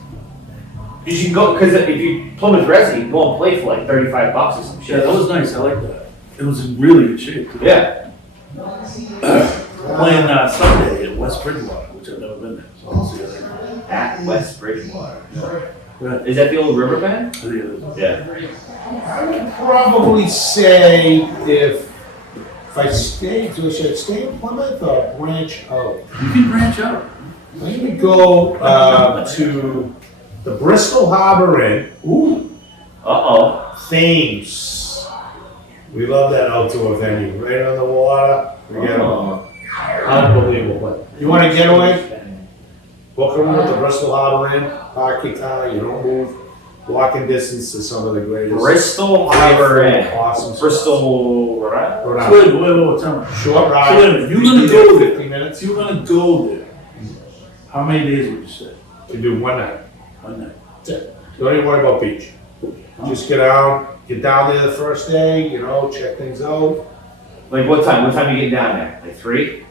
You should go, because if you Plymouth Resi, you can go and play for like $35 or some Yeah, shit. that was nice, I like that. It was in really good shape. too. Yeah. Playing Sunday at West Bridgewater, which I've never been there, so I'll see how they go. At West Bridgewater. Yeah, Is that the old river band? I think it is. Yeah. I would probably say if I stay, should I stay in Plymouth or branch out? You can branch out. I'm gonna go to the Bristol Harbor Inn. Ooh, Uh-oh. Thames. We love that outdoor venue, right on the water. We get unbelievable. You want to get away? Book a room at the Bristol Harbor Inn. Park your car. You don't move. Walking distance to some of the greatest. Bristol Harbor Inn. Awesome. Bristol, right? Rhode So Island. wait, tell me. Short ride. So wait a minute, you're You gonna be go there there. 50 minutes. If you're gonna go there, how many days would you say? You do one night. One night. That's it. Don't even worry about beach. Just get down there the first day, check things out. Like what time? What time you get down there? Like 3?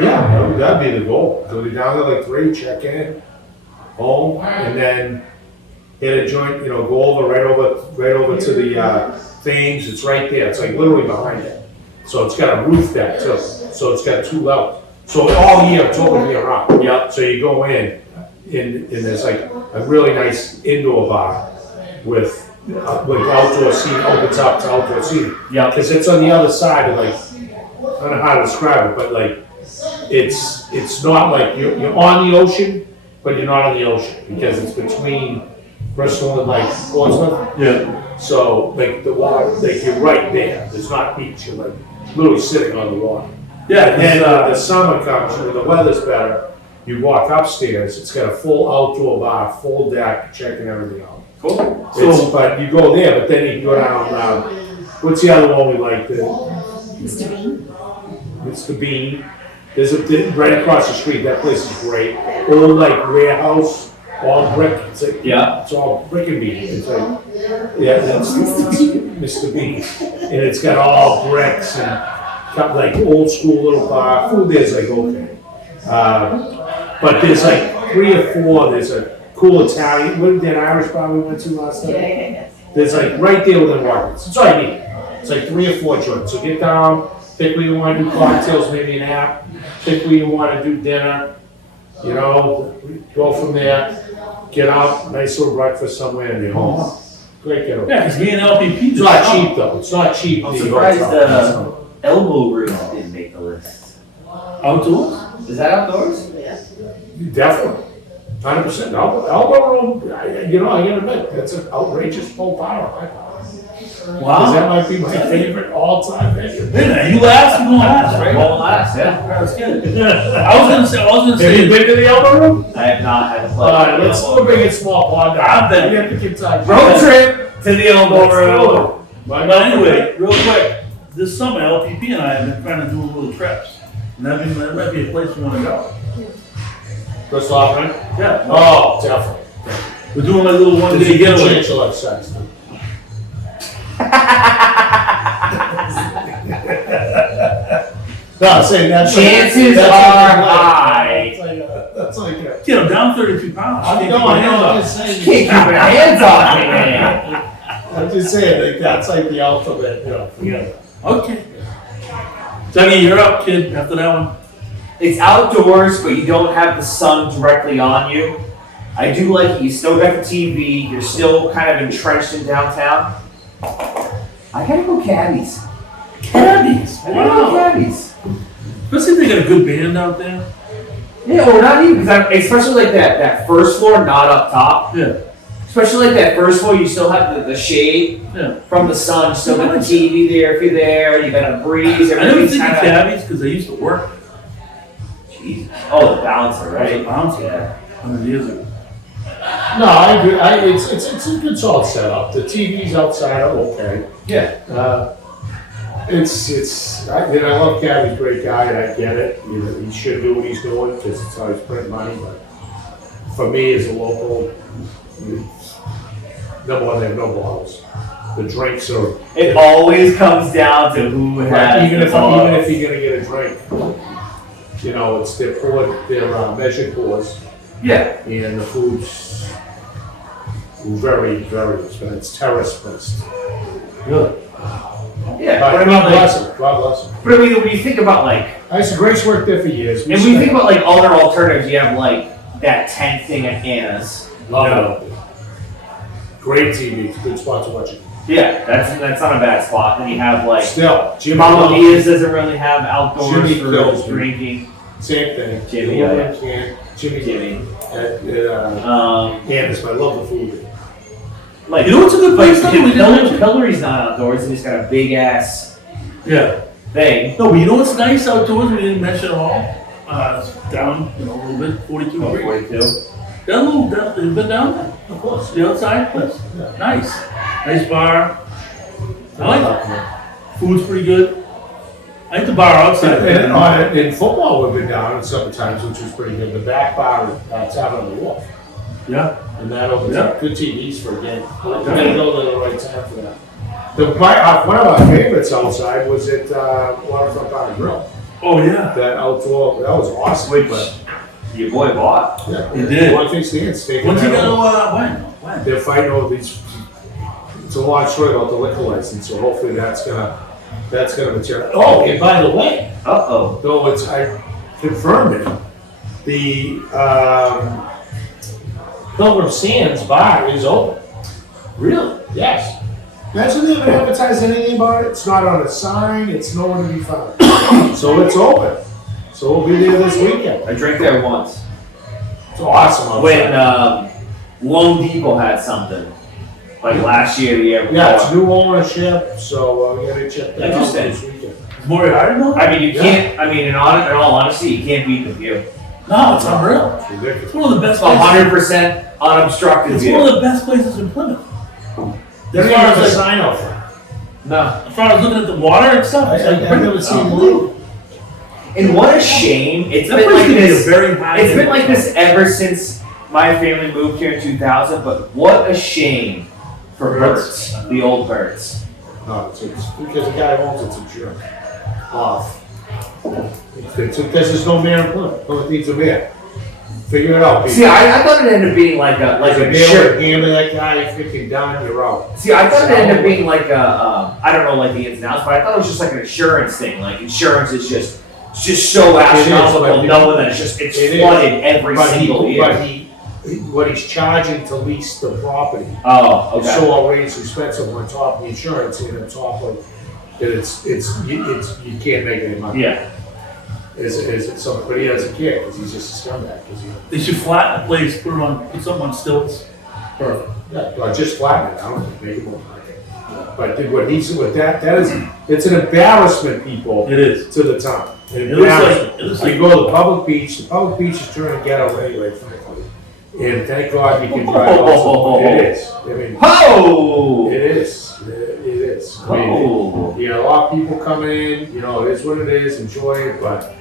Yeah, that'd be the goal. So be down there like 3, check in, home, and then hit a joint, go over right over to the Thames. It's right there. It's like literally behind it. So it's got a roof deck too. So it's got 2 levels. So all year, it's open year round. Yep. So you go in, and there's like a really nice indoor bar with outdoor seating, opens up to outdoor seating. Yep. Because it's on the other side of like, I don't know how to describe it, but like, it's not like you're on the ocean, but you're not on the ocean because it's between Bristol and like Portsmouth. Yeah. So like the water, like you're right there. It's not beach. You're like literally sitting on the water. Yeah, And then it's, the summer comes when the weather's better. You walk upstairs. It's got a full outdoor bar, full deck, checking everything out. Cool. But you go there, but then you can go down. What's the other one we like? Mr. Bean? Mr. Bean. There's right across the street. That place is great. Old like warehouse all brick. It's like, Yeah. it's all brick and beans. It's like, yeah, that's Mr. Beans. And it's got all bricks and got like old school little bar. Food there's like okay. But there's like 3 or 4. There's a cool Italian. What did that Irish bar we went to last night? Yeah. There's like right there within Rockets. That's all I need. It's like 3 or 4 joints. So get down, pick where you want to do cocktails, maybe an app. Pick where you want to do dinner. You know, go from there. Get out, nice little breakfast somewhere, and you're home. Great getaway. Yeah, because me and LPP. It's not cheap though. It's not cheap. I'm the surprised hotel. elbow room didn't make the list. Outdoors? Is that outdoors? Definitely. 100%. Elbow room, I gotta admit, that's an outrageous full power. Because Wow. that might be my favorite all-time venue. Wait a minute, you last, you going last, right? Won't last, yeah. Alright, that's good. I was gonna Have you say, been to the elbow room? I have not had a All right, pleasure. let's go bring it small pond. I've been. You have to Kentucky. Road trip to the elbow room. But but anyway, real quick, this summer LPP and I have been trying to do little trips. And that might be a place we wanna go. First off, right? Yeah. Oh, definitely. We're doing like a little one There's day a good getaway. chance you'll have sex. too. No, I'm saying that's. Chances that's are like- high. That's like a. You know, down 32 pounds. I Can't know, keep I my know, hands I'm up. just saying. Can't keep your hands off me, man. I'm just saying, like, that's like the ultimate, forget it. Okay. Dougie, you're up, kid, after that one. It's outdoors, but you don't have the sun directly on you. I do like it. You still got the TV. You're still kind of entrenched in downtown. I gotta go Caddies. Caddies. I gotta go Caddies. Especially if they got a good band out there. Yeah, or not even, because especially like that first floor, not up top. Yeah. Especially like that first floor, you still have the shade Yeah. from the sun. You still got the TV there if you're there. You got a breeze. I never Everything's think of kind of. caddies because I used to work Jesus. Oh, the bouncer, as a right? bouncer Yeah. 100 years ago. No, I agree, it's a good solid setup, the TVs outside are okay. Yeah. I love Gabby, he's a great guy, and I get it, he should do what he's doing, because it's how he's printing money, but for me as a local, number one, they have no bottles. The drinks are, It always comes down to who has even the if bottles. you're gonna get a drink, it's their measured pours, Yeah. and the food's very, very expensive, it's terrace based. Really? Yeah. God But I mean, like, bless him, God bless him. but I mean, when you think about like, I used to Grace worked there for years. and when you think about like other alternatives, you have like that tent thing at Anna's. Love it. Great TV, it's a good spot to watch it. Yeah, that's not a bad spot. Then you have like Still, Jimmy Mama Kills, Mia's doesn't really have outdoors Jimmy for Kills, drinking. same thing. Jimmy, yeah, yeah. Jimmy. Jimmy. Yeah, this, I love the food. Like You know what's a good place? though? We didn't mention? Hillary's not outdoors. It's just got a big ass Yeah. thing. No, but you know what's nice outdoors we didn't mention at all? It's down, a little bit, 42 Oh, degrees. 42. That little, you've been down there? Of course. The outside place? Yeah. Nice. Nice bar. I like it. Food's pretty good. I like the bar outside. In football, we've been down several times, which was pretty good. The back bar, it's out on the wharf. Yeah. And that opens Yeah. up good TVs for a game. You gotta go to the right time for that. One of our favorites outside was at Waterfront Bar and Grill. Oh, yeah. That outdoor, that was awesome. Which but, your boy bought. yeah, He did. One thing stands, taking When's he that over. gonna, when? They're fighting over these. It's a long story about the liquor license, so hopefully that's gonna materialize. Oh, and by the way, Uh-oh. though I confirmed it, the Pilgrim Sands bar is open. Really? Yes. Imagine they haven't advertised anything about it. It's not on a sign. It's nowhere to be found. So it's open. So we'll be there this weekend. I drank there once. It's awesome outside. When Lone Depot had something. Like last year, the year before. Yeah, it's new ownership, so we gotta check that out Interesting. this weekend. Is Moriarty though? I mean, you Yeah. can't, in all honesty, you can't beat the view. No, it's unreal. It's ridiculous. It's one of the best It's places. 100% unobstructed It's view. one of the best places in Plymouth. They As don't far have a as, like, sign out front. No. as far as looking at the water and stuff, it's like I've never seen unbelievable. And what a shame. It's That been place like could be a this. very high. It's been like this ever since my family moved here in 2000, but what a shame for Birds, the old Birds. No, it's because the guy owns it's a jerk. Off. It's because there's no mayor in Plymouth. Plymouth needs a mayor. Figure it out, people. See, I thought it ended up being like a Like a an mayor, insurance. hammer that guy, freaking down, you're out. See, I thought it ended up being like a I don't know like the ins and outs, but I thought it was just like an insurance thing. Like insurance is just it's just so astronomical, knowing that it's It is. flooded every single year. What he's charging to lease the property. Oh, It's okay. so outrageous expensive on top of the insurance and on top of that you can't make any money. Yeah. But he doesn't care because he's just a scumbag. 'Cause They should flatten the place, put something on stilts. Perfect. well, just flatten it. I don't think make it more money. But it's an embarrassment, people, It is. to the town. An It looks embarrassment. like, it looks You like, go to the public beach is turning ghetto anyway, frankly. And thank God you can drive also. It is. I mean, Ho! it is. It is. I mean, Ho! you got a lot of people coming in, it is what it is, enjoy it, but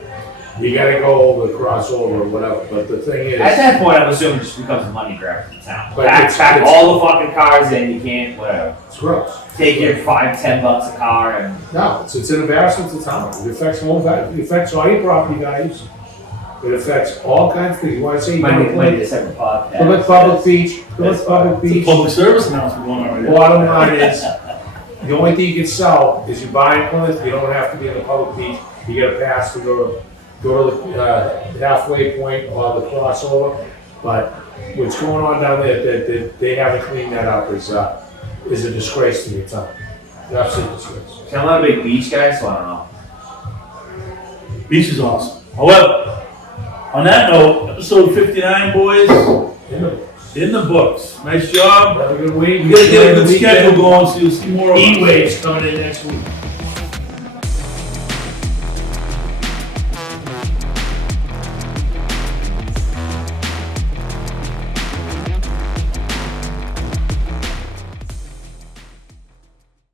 you gotta go over, cross over, or whatever. But the thing is, At that point, I'm assuming it just becomes a money grab for the town. But Pack it's- all the fucking cars in, you can't, whatever. it's gross. Take your $5-10 a car and. No, it's an embarrassment to town. It affects home value. It affects all your property values. It affects all kinds of things. You wanna say you Might want be to like play a separate podcast. Plymouth Public Beach, Plymouth Public it's a Beach. public service announcement going on right now. Bottom line is, the only thing you can sell is you buy in Plymouth, you don't have to be in the public beach. You get a pass to go to the halfway point or the crossover. But what's going on down there, that they haven't cleaned that up is a disgrace to your town. An absolute disgrace. See, I'm not a big beach guy, so I don't know. Beach is awesome. However, on that note, episode 59, boys, in the books. Nice job. Have a good week. We gotta get a good schedule going so you'll see more of us. Heat waves coming in next week.